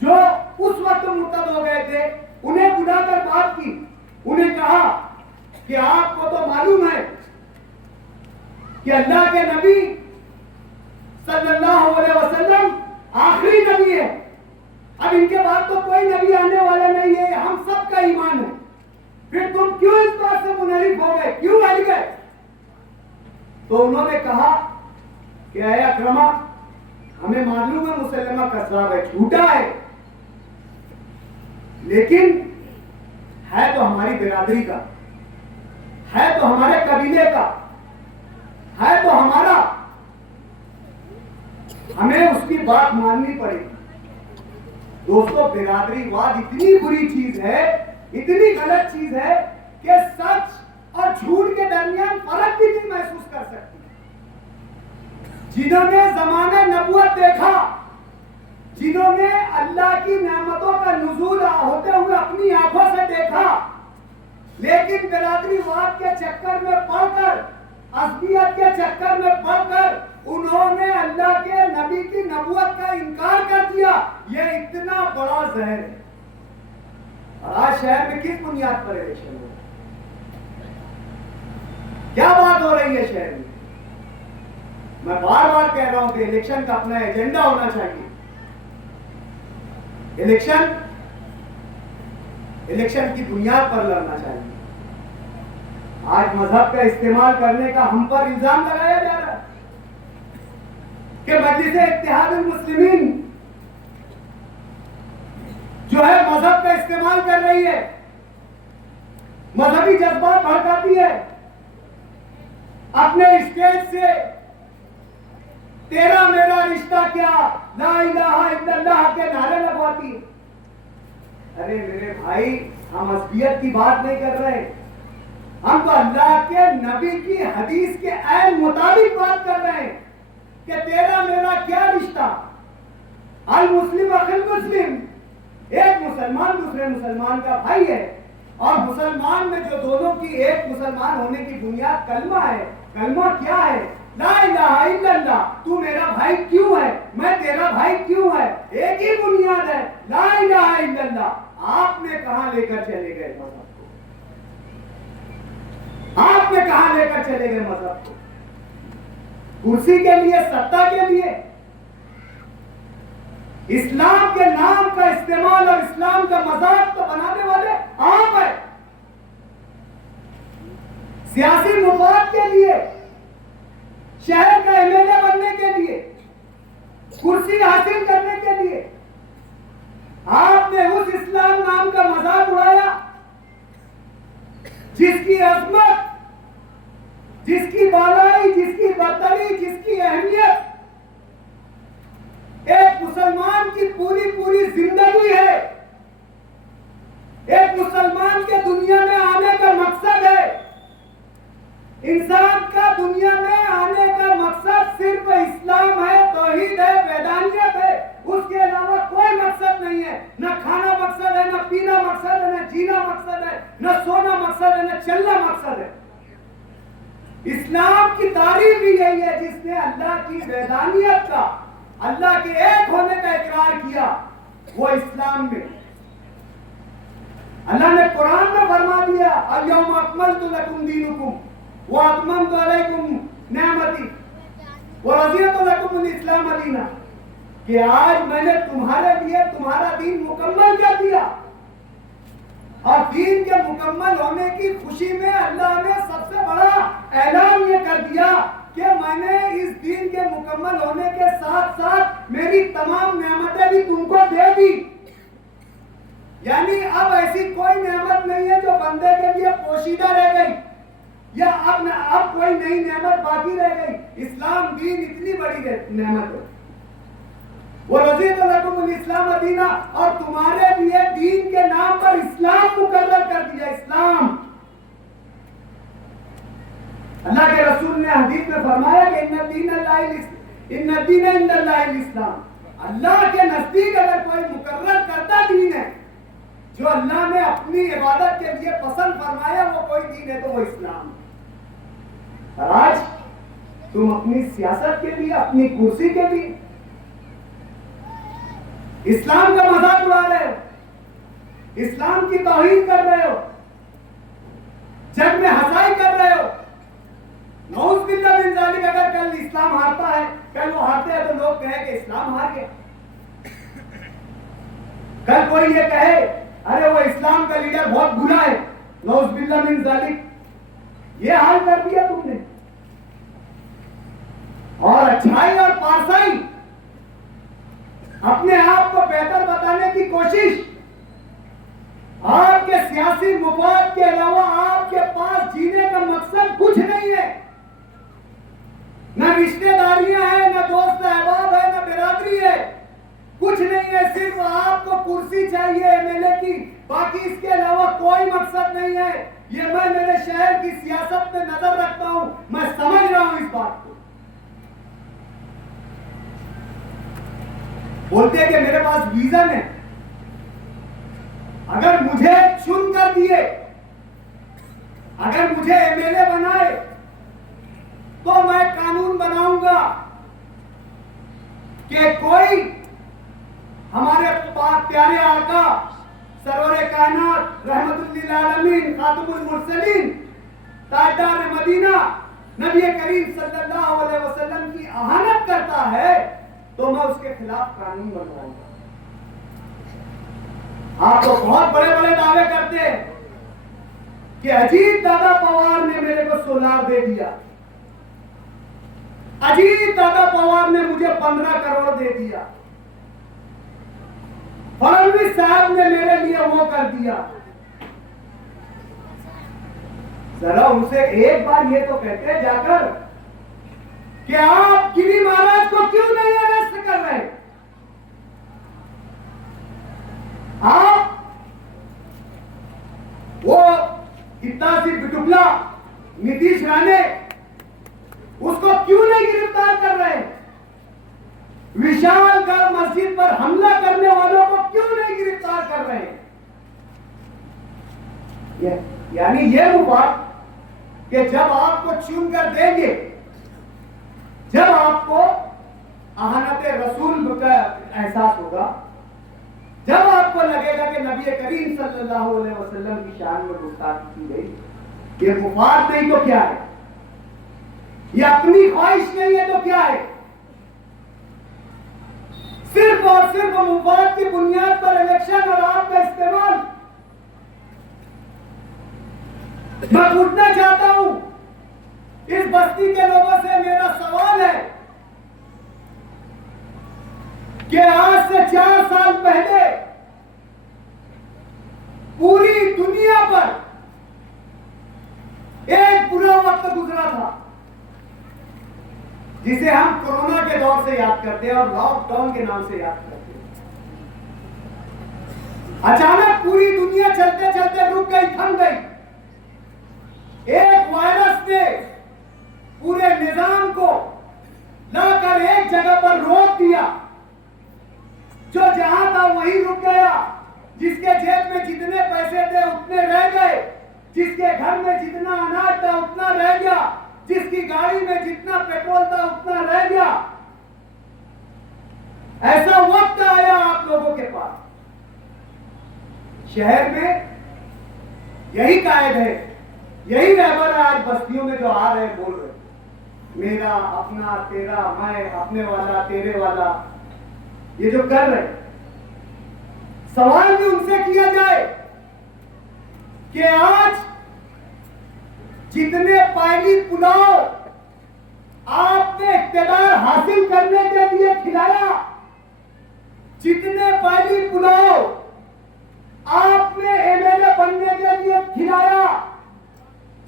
जो उस वक्त मुर्तद हो गए थे, उन्हें बुलाकर बात की। उन्हें कहा कि आपको तो मालूम है कि अल्लाह के नबी सल्लल्लाहु अलैहि वसल्लम आखिरी नबी है, अब इनके बाद तो कोई नबी आने वाला नहीं है, हम सब का ईमान है, फिर तुम क्यों इस बात से मुनहरिफ हो गए, क्यों हट गए? तो उन्होंने कहा कि ऐ अकरमा, हमें मालूम है मुसल्लिमा कज़्ज़ाब है, झूठा है, लेकिन है तो हमारी बिरादरी का, है तो हमारे कबीले का, है तो हमारा, हमें उसकी बात माननी पड़ेगी। दोस्तों, बिरादरीवाद इतनी बुरी चीज है, इतनी गलत चीज है कि सच और झूठ के दरमियान फर्क भी नहीं महसूस कर सकती। जिन्होंने ज़माने नबूवत देखा, जिन्होंने अल्लाह की नेमतों का नुज़ूल होते हुए अपनी आंखों से देखा, लेकिन बिरादरीवाद के चक्कर में पड़कर, असबियत के चक्कर में पड़कर उन्होंने अल्लाह के नबी की नबूवत का इनकार कर दिया। यह इतना बड़ा जहर है। और आज शहर में किस बुनियाद पर इलेक्शन हो, क्या बात हो रही है शहर में? मैं बार बार कह रहा हूं कि इलेक्शन का अपना एजेंडा होना चाहिए। इलेक्शन की बुनियाद पर लड़ना चाहिए। आज मजहब का इस्तेमाल करने का हम पर इल्जाम लगाया जा रहा है कि मजलिस इत्तेहादुल मुस्लिमीन जो है मजहब का इस्तेमाल कर रही है, मजहबी जज्बात भड़काती है, अपने स्टेज से तेरा मेरा रिश्ता क्या, ला इलाहा इल्लल्लाह के नारे लगवाती है। अरे मेरे भाई, हम असबियत की बात नहीं कर रहे, हम तो अल्लाह के नबी की हदीस के ऐन मुताबिक बात कर रहे हैं कि तेरा मेरा क्या रिश्ता। अल मुस्लिम अखिल मुस्लिम, एक मुसलमान दूसरे मुसलमान का भाई है, और मुसलमान में जो दोनों की एक मुसलमान होने की बुनियाद कलमा है। कलमा क्या है? ला इलाहा इल्लल्लाह। तू मेरा भाई क्यों है, मैं तेरा भाई क्यों है, एक ही बुनियाद है, ला इलाहा इल्लल्लाह। आपने कहां लेकर चले गए मजहब को? आपने कहां लेकर चले गए मजहब को? कुर्सी के लिए, सत्ता के लिए? इस्लाम के नाम का इस्तेमाल और इस्लाम का मजाक तो बनाने वाले आप हैं। सियासी मुफाद के लिए, शहर का एमएलए बनने के लिए, कुर्सी हासिल करने के लिए आपने उस इस्लाम नाम का मजाक उड़ाया जिसकी अजमत, जिसकी बालाई, जिसकी बर्तरी, जिसकी अहमियत एक मुसलमान की पूरी पूरी जिंदगी है। एक मुसलमान के दुनिया में आने का मकसद है, इंसान का दुनिया में आने का मकसद सिर्फ इस्लाम है, तौहीद है, वैदानियत है। उसके अलावा कोई मकसद नहीं है। न खाना मकसद है, न पीना मकसद है, न जीना मकसद है, न सोना मकसद है, न चलना मकसद है। इस्लाम की तारीफ भी यही है, जिसने अल्लाह की वैदानियत का, अल्लाह के एक होने का इकरार किया, वो इस्लाम में। अल्लाह ने कुरान में फरमा दिया, अल-यौमा अकमलतु लकुम दीनुकुम व अतममतु अलैकुम निअमती व रज़ीतु लकुमुल इस्लाम दीना, कि आज मैंने तुम्हारे लिए तुम्हारा दीन मुकम्मल कर दिया। और दीन के मुकम्मल होने की खुशी में अल्लाह ने सबसे बड़ा ऐलान ये कर दिया कि मैंने इस दीन के मुकम्मल होने के साथ साथ मेरी तमाम नेमतें भी तुमको दे दी। यानी अब ऐसी कोई नेमत नहीं है जो बंदे के लिए पोशीदा रह गई, या अब कोई नई नेमत बाकी रह गई। इस्लाम दीन इतनी बड़ी नेमत है। वो रज़ीतु लकुमुल इस्लाम दीना, और तुम्हारे लिए दीन के नाम पर इस्लाम मुकर्रर कर दिया। इस्लाम, अल्लाह के रसूल ने हदीस में फरमाया कि इन्ना दीन इंदल्लाहिल इस्लाम। अल्लाह के नजदीक अगर कोई मुकर्रर करता दीन है जो अल्लाह ने अपनी इबादत के लिए पसंद फरमाया, वो कोई दीन है तो वो इस्लाम है। और आज तुम अपनी सियासत के लिए, अपनी कुर्सी के लिए इस्लाम का मजाक उड़ा रहे हो, इस्लाम की तौहीद कर रहे हो, जग में हंसाई कर रहे हो। नऊज़ बिल्लाह मिन ज़ालिक, अगर कल इस्लाम हारता है, कल वो हारते हैं तो लोग कहे कि इस्लाम हार गया। कल कोई ये कहे अरे वो इस्लाम का लीडर बहुत बुरा है, नऊज़ बिल्लाह मिन ज़ालिक, ये हाल कर दिया तुमने। और अच्छाई और पारसाई, अपने आप को बेहतर बताने की कोशिश, आपके सियासी मुफाद के अलावा आपके पास जीने का मकसद कुछ नहीं है। न रिश्तेदारियां हैं, न दोस्त अहबाब है, न बिरादरी है, कुछ नहीं है। सिर्फ आपको कुर्सी चाहिए एमएलए की, बाकी इसके अलावा कोई मकसद नहीं है। ये मैं मेरे शहर की सियासत पे नजर रखता हूं, मैं समझ रहा हूं इस बात को। बोलते हैं कि मेरे पास विजन है, अगर मुझे चुन कर दिए, अगर मुझे एमएलए बनाए तो मैं कानून बनाऊंगा कि कोई हमारे प्यारे आका सरवरे कायनात रहमतुल लिल आलमीन खातमुल मुरसलीन ताजदार मदीना नबी करीम सल्लल्लाहु अलैहि वसल्लम की आहानत करता है तो मैं उसके खिलाफ कानून बनवाऊंगा। आप तो बहुत बड़े बड़े दावे करते हैं कि अजीत दादा पवार ने मेरे को सोलार दे दिया, अजीत दादा पवार ने मुझे 15 करोड़ दे दिया, फडणवीस साहब ने मेरे लिए वो कर दिया। जरा उनसे एक बार ये तो कहते जाकर कि आप गिरी महाराज को क्यों नहीं अरेस्ट कर रहे? आप वो इतना सी बिटुकला नीतीश राणे उसको क्यों नहीं गिरफ्तार कर रहे? विशालगढ़ मस्जिद पर हमला करने वालों को क्यों नहीं गिरफ्तार कर रहे? यानी ये बात कि जब आपको चुन कर देंगे, जब आपको अहानत रसूल का एहसास होगा, जब आपको लगेगा कि नबी करीम सल्लल्लाहु अलैहि वसल्लम की शान में गुस्ताखी की गई, ये मुफाद नहीं तो क्या है, ये अपनी ख्वाहिश नहीं है तो क्या है, सिर्फ और सिर्फ मुफाद की बुनियाद पर इलेक्शन और आपका इस्तेमाल। मैं पूछना चाहता हूं, इस बस्ती के लोगों से मेरा सवाल है कि आज से 4 साल पहले पूरी दुनिया पर एक बुरा वक्त गुजरा था जिसे हम कोरोना के दौर से याद करते हैं और लॉकडाउन के नाम से याद करते हैं। अचानक पूरी दुनिया चलते चलते रुक गई, थम गई। एक वायरस ने पूरे निजाम को लाकर एक जगह पर रोक दिया। जो जहां था वहीं रुक गया। जिसके जेब में जितने पैसे थे उतने रह गए, जिसके घर में जितना अनाज था उतना रह गया, जिसकी गाड़ी में जितना पेट्रोल था उतना रह गया। ऐसा वक्त आया आप लोगों के पास। शहर में यही कायद है, यही रहबर है। आज बस्तियों में जो आ रहे बोल रहे मेरा, अपना, तेरा, मैं, अपने वाला, तेरे वाला, ये जो कर रहे, सवाल भी उनसे किया जाए कि आज जितने पायली पुलाव आपने इख्तियार हासिल करने के लिए खिलाया, जितने पायली पुलाव आपने एमएलए बनने के लिए खिलाया,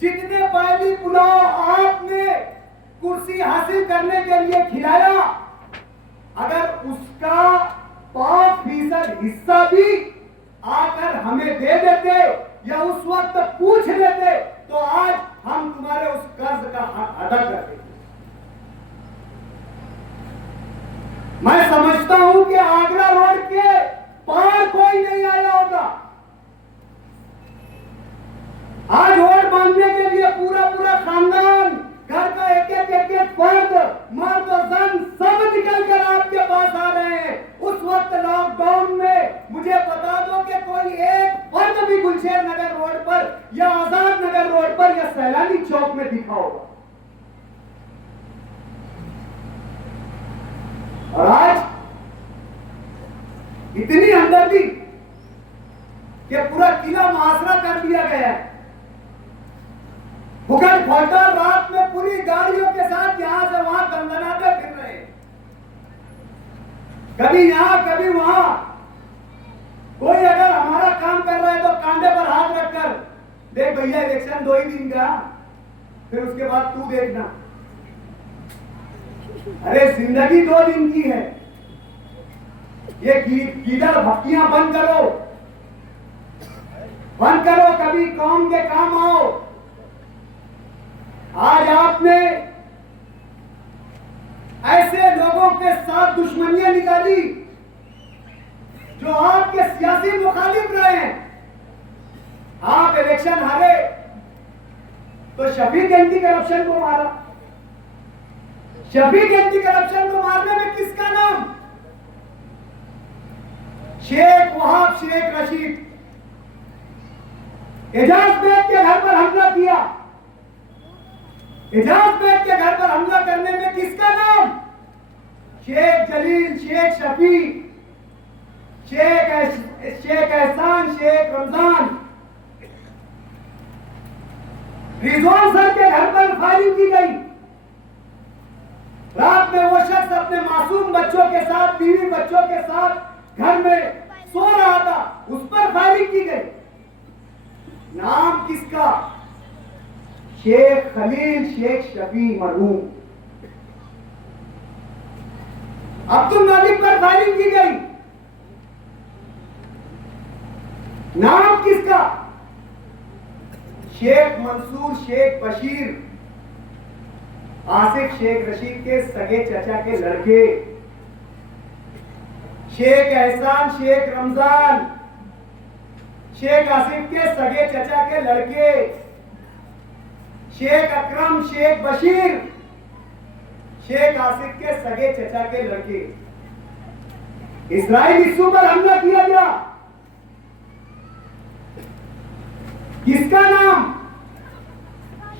जितने पायली पुलाव आपने कुर्सी हासिल करने के लिए खिलाया, अगर उसका 5% हिस्सा भी आकर हमें दे देते या उस वक्त पूछ लेते तो आज हम तुम्हारे उस कर्ज का हक अदा कर देते। मैं समझता हूं कि आगरा रोड के पार कोई नहीं आया होगा। आज वोट मांगने के लिए पूरा पूरा खानदान, घर का एक फर्द, मर्द और जन सब निकल कर आपके पास आ रहे हैं। उस वक्त लॉकडाउन में मुझे बता दो कि कोई एक फर्द भी गुलशेर नगर रोड पर या आजाद नगर रोड पर या सैलानी चौक में दिखा होगा। और आज इतनी हमदर्दी कि पूरा किला मुहासरा कर दिया गया है। फुकट फौजदार रात में पूरी गाड़ियों के साथ यहां से वहां दंदनाते फिर रहे, कभी यहां कभी वहां। कोई अगर हमारा काम कर रहा है तो कांधे पर हाथ रखकर, देख भैया इलेक्शन 2 ही दिन का, फिर उसके बाद तू देखना। अरे जिंदगी 2 दिन की है। ये कीदर भक्तियां बंद करो, बंद करो, कभी कौम के काम आओ। आज आपने ऐसे लोगों के साथ दुश्मनियां निकाली जो आपके सियासी मुखालिफ रहे हैं। आप इलेक्शन हारे तो शफीक एंटी करप्शन को मारा। शफीक एंटी करप्शन को मारने में किसका नाम? शेख वहाब शेख रशीद। एजाज बेग के घर पर हमला किया, एजाज बेग के घर पर हमला करने में किसका नाम? शेख जलील, शेख शफी, शेख एहसान, शेख रमजान। रिजवान सर के घर पर फायरिंग की गई। रात में वो शख्स अपने मासूम बच्चों के साथ, बीवी बच्चों के साथ घर में सो रहा था, उस पर फायरिंग की गई। नाम किसका? शेख खलील, शेख शफी मरहूम। अब्दुल मालिक पर फायरिंग की गई। नाम किसका? शेख मंसूर, शेख बशीर, आसिफ शेख रशीद के सगे चचा के लड़के। शेख एहसान, शेख रमजान, शेख आसिफ के सगे चचा के लड़के। शेख अकरम, शेख बशीर, शेख आसिफ के सगे चचा के लड़के। इस्राइल इस्सू पर हमला किया गया। किसका नाम?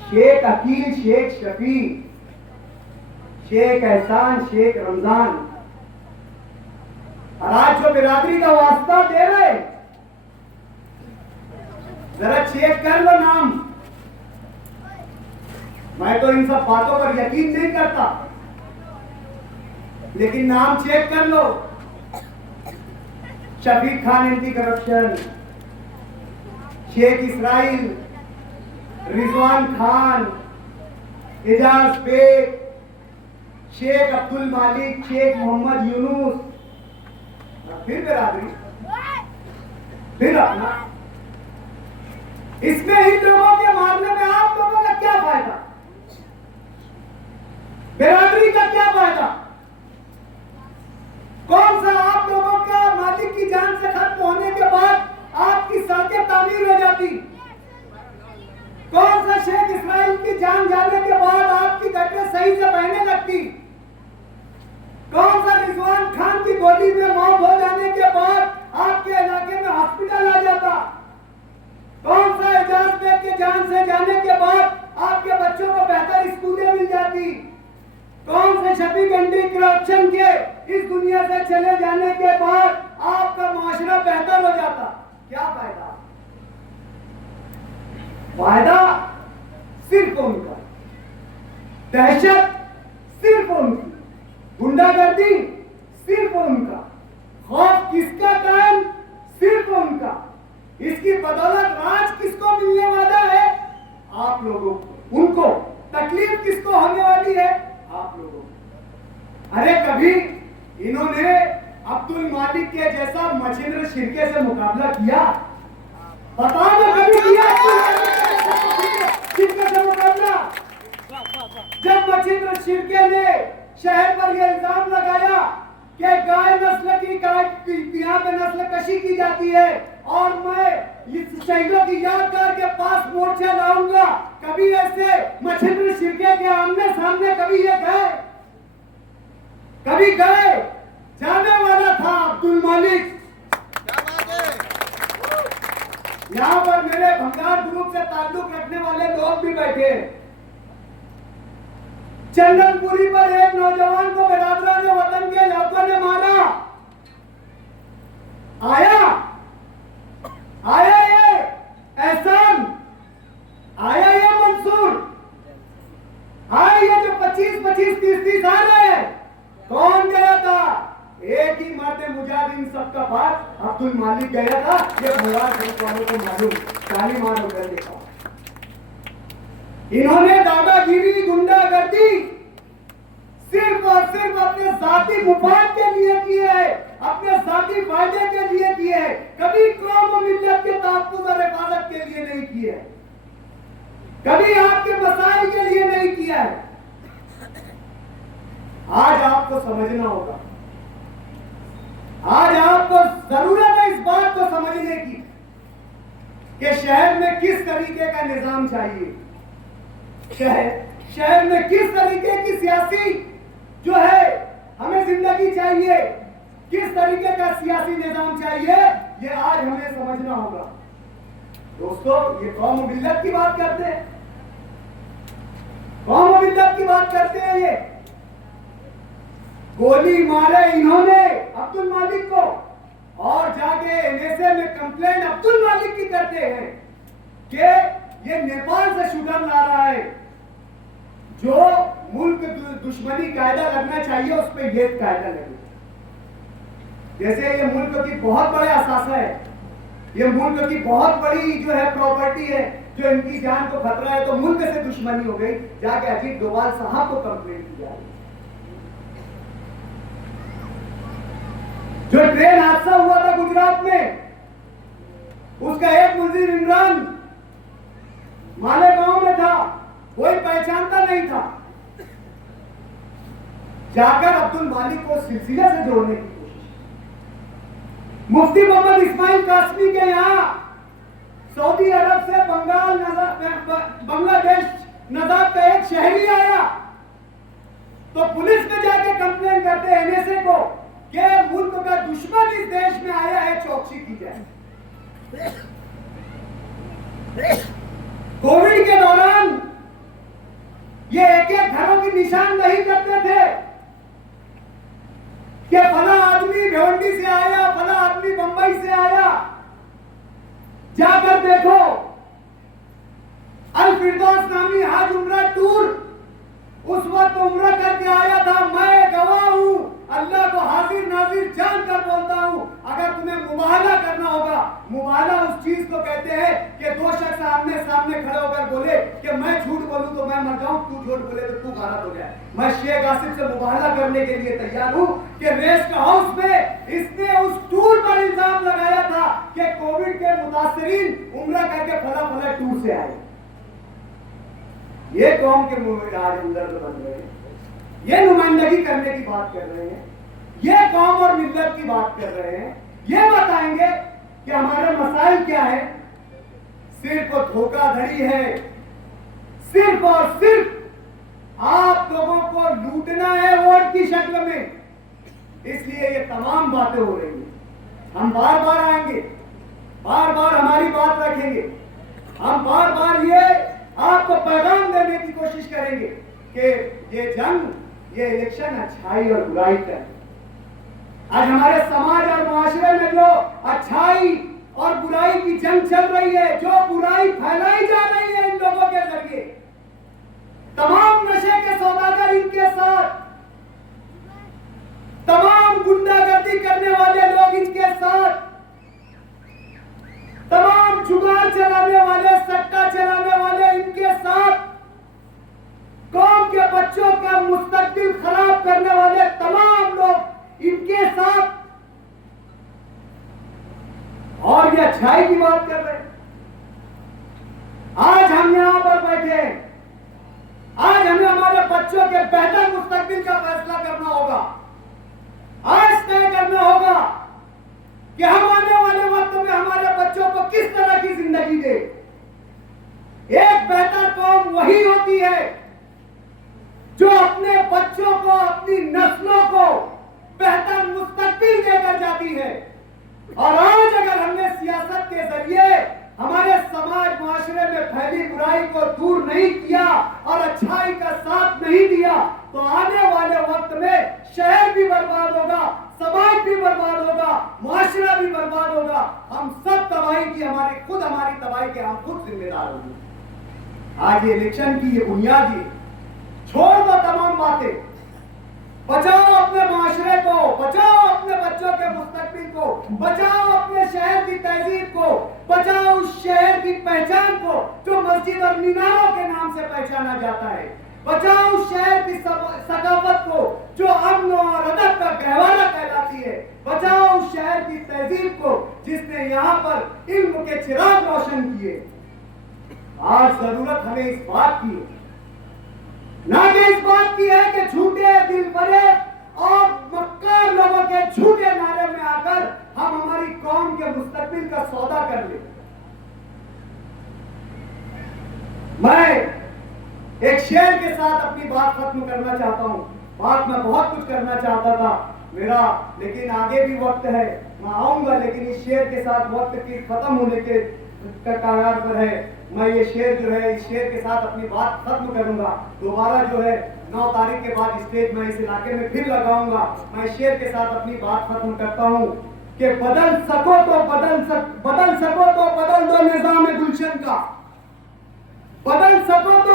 शेख अकील, शेख शफी, शेख एहसान, शेख रमजान। और आज जो बिरादरी का वास्ता दे रहे, जरा चेक कर लो नाम। मैं तो इन सब बातों पर यकीन नहीं करता, लेकिन नाम चेक कर लो। Shafiq Khan anti corruption, Sheikh Israil, Rizwan Khan, Ejaz Baig, Sheikh Abdul Malik, Sheikh Mohammad Yunus. फिर बिरादरी, फिर अपना। इसमें इन लोगों के मारने में आप लोगों का क्या फायदा? बिरादरी का क्या फायदा? कौन सा आप लोगों का मालिक की जान से खत्म होने के बाद आपकी सड़कें तामीर हो जाती? कौन सा शेख इस्राइल की जान जाने के बाद आपकी गटरें सही से बहने लगती? कौन सा रिजवान खान की गोली में मौत हो जाने के बाद आपके इलाके में हॉस्पिटल आ जाता? कौन सा एजाज बेग के जान से जाने के बाद आपके बच्चों को बेहतर स्कूलें मिल जाती? कौन से शफीक एंटी करप्शन के इस दुनिया से चले जाने के बाद आपका मुआशरा बेहतर हो जाता? क्या फायदा? फायदा सिर्फ उनका, दहशत सिर्फ उनकी, गुंडागर्दी सिर्फ उनका, खौफ किसका कायम? सिर्फ उनका। इसकी बदौलत राज किसको मिलने वाला है? आप लोगों को। उनको तकलीफ किसको होने वाली है? आप लोगों को। अरे कभी इन्होंने अब्दुल मालिक के जैसा मछिंद्र शिर्के से मुकाबला किया? बताओ ना, कभी किया शिर्के से मुकाबला? जब मछिंद्र शिर्के ने शहर पर यह इल्जाम लगाया कि गाय नस्ल की यहाँ पे नस्ल कशी की जाती है और मैं इस शहीदों की यादगार के पास मोर्चा लाऊंगा, कभी ऐसे मछिंद्र शिर्के के आमने सामने कभी ये गए? कभी गए? जाने वाला था अब्दुल मालिक। यहाँ पर मेरे भंगार ग्रुप से ताल्लुक रखने वाले लोग भी बैठे। चंदनपुरी पर एक नौजवान को बिरादरान वतन के लोगों ने मारा। आया ये एहसान, आया ये मंसूर, आया ये जो 25-25, 30-30 आ रहे हैं, कौन गया था? एक ही मर्द मुजाहिदीन सबका बात अब्दुल मालिक गया था। ये भंगार ग्रुप वालों को मालूम, ताली मार होकर देखा। इन्होंने दादागिरी, गुंडागर्दी सिर्फ और सिर्फ अपने जाती मुफाद के लिए किए है, अपने जाती फायदे के लिए किए है, कभी कौम और मिल्लत के तहफ्फुज़ और हिफाजत के लिए नहीं किए है, कभी आपके मसाइल के लिए नहीं किया है। आज आपको समझना होगा, आज आपको जरूरत है इस बात को समझने की कि शहर में किस तरीके का निजाम चाहिए, शहर में किस तरीके की सियासी जो है हमें जिंदगी चाहिए, किस तरीके का सियासी निजाम चाहिए, ये आज हमें समझना होगा। दोस्तों, ये कौम मिल्लत की बात करते हैं, कौम और मिल्लत की बात करते हैं ये। गोली मारे इन्होंने अब्दुल मालिक को और जाके एनएसए में कंप्लेंट अब्दुल मालिक की करते हैं कि ये नेपाल से शूटर ला रहा है। जो मुल्क दुश्मनी कायदा लगना चाहिए उस पर ये कायदा लगे। जैसे ये मुल्क की बहुत बड़े असासा है, ये मुल्क की बहुत बड़ी जो है प्रॉपर्टी है, जो इनकी जान को खतरा है, तो मुल्क से दुश्मनी हो गई, जाके अजीत डोभाल साहब को कंप्लेंट की जा रही है। जो ट्रेन हादसा हुआ था गुजरात में, उसका एक मुलजिम इमरान मालेगांव में था, कोई पहचानता नहीं था। जाकर अब्दुल मालिक को सिलसिले से जोड़ने की कोशिश। मुफ्ती मोहम्मद इस्माइल कासमी के यहाँ सऊदी अरब से बांग्लादेश नजात का एक शहरी आया, तो पुलिस में जाके कंप्लेन करते हैं एनएसए को कि मुल्क का दुश्मन इस देश में आया है, चौकसी की जाए। कोविड के दौरान ये एक एक घरों की निशान नहीं करते थे कि फला आदमी भिवंडी से आया, फला आदमी बंबई से आया। जाकर देखो, अल फिरदौस नामी हज उम्रा टूर उस वक्त उम्रा करके आया था। मैं गवाह हूं, अल्लाह को हाजिर नाजिर जानकर बोलता हूं। अगर तुम्हें मुबाहला करना होगा, मुबाहला उस चीज को कहते हैं कि दो शख्स आमने सामने खड़े होकर बोले कि मैं झूठ बोलूं तो मैं मर जाऊं, तू झूठ बोले तो तू गलत हो जाए। मैं शेख आसिफ से मुबाहला करने के लिए तैयार हूं कि रेस्ट हाउस में इसने उस टूर पर इल्जाम लगाया था कि कोविड के मुतासरीन उम्रा करके फला फला टूर से आए। ये कौम के मुंह में आज हमदर्द बन रहे हैं, ये नुमाइंदगी करने की बात कर रहे हैं, ये कौम और मिल्लत की बात कर रहे हैं। ये बताएंगे कि हमारे मसाइल क्या है। सिर्फ धोखाधड़ी है, सिर्फ और सिर्फ आप लोगों को लूटना है वोट की शक्ल में, इसलिए ये तमाम बातें हो रही हैं। हम बार बार आएंगे, बार बार हमारी बात रखेंगे, हम बार बार ये आपको पैगाम देने की कोशिश करेंगे कि ये जंग, ये इलेक्शन अच्छाई और बुराई का है। आज हमारे समाज और मुआशरे में जो अच्छाई और बुराई की जंग चल रही है, जो बुराई फैलाई जा रही है इन लोगों के जरिए, तमाम नशे के सौदागर इनके साथ, तमाम गुंडागर्दी करने वाले लोग इनके साथ, तमाम जुगाड़ चलाने वाले, सट्टा चलाने वाले इनके साथ, कौम के बच्चों का मुस्तकबिल खराब करने वाले तमाम लोग इनके साथ, और ये अच्छाई की बात कर रहे हैं। आज हम यहां पर बैठे हैं, आज हमें हमारे बच्चों के बेहतर मुस्तकबिल का फैसला करना होगा। आज तय करना होगा कि हम आने वाले वक्त में हमारे बच्चों को किस तरह की जिंदगी दे। एक बेहतर कौम वही होती है जो अपने बच्चों को, अपनी नस्लों को बेहतर मुस्तकबिल देकर जाती है। और आज अगर हमने सियासत के जरिए हमारे समाज मुआशरे में फैली बुराई को दूर नहीं किया और अच्छाई का साथ नहीं दिया, तो आने वाले वक्त में शहर भी बर्बाद होगा, समाज भी बर्बाद होगा, मुआशरा भी बर्बाद होगा। हम सब तबाही की, हमारी तबाही के हम खुद जिम्मेदार होंगे। आज ये इलेक्शन की ये बुनियादी, छोड़ दो तमाम बातें, बचाओ अपने मुआशरे को, बचाओ अपने बच्चों के मुस्तकबिल को, बचाओ अपने शहर की तहजीब को, बचाओ उस शहर की पहचान को जो मस्जिद और मीनारों के नाम से पहचाना जाता है, बचाओ उस शहर की सकाफत को जो अमन और अदब का गहवारा कहलाती है, बचाओ उस शहर की तहजीब को जिसने यहाँ पर इल्म के चिराग रोशन किए। आज जरूरत हमें इस बात की है, ना कि इस बात की है कि झूठे दिल भरे और मक्कार लोगों के झूठे नारे में आकर हम हमारी कौम के मुस्तकबिल का सौदा कर ले। मैं एक शेर के साथ अपनी बात खत्म करना चाहता हूं। बात मैं बहुत कुछ करना चाहता था मेरा, लेकिन आगे भी वक्त है, मैं आऊंगा, लेकिन इस शेर के साथ वक्त की खत्म होने के कगार पर है। मैं ये शेर जो है, इस शेर के साथ अपनी बात खत्म करूंगा। दोबारा जो है 9 तारीख के बाद स्टेज में इस इलाके में फिर लगाऊंगा। मैं शेर के साथ अपनी बात खत्म करता हूं कि बदल सको तो बदल सको तो बदल दो निजाम गुलशन का, बदल सको तो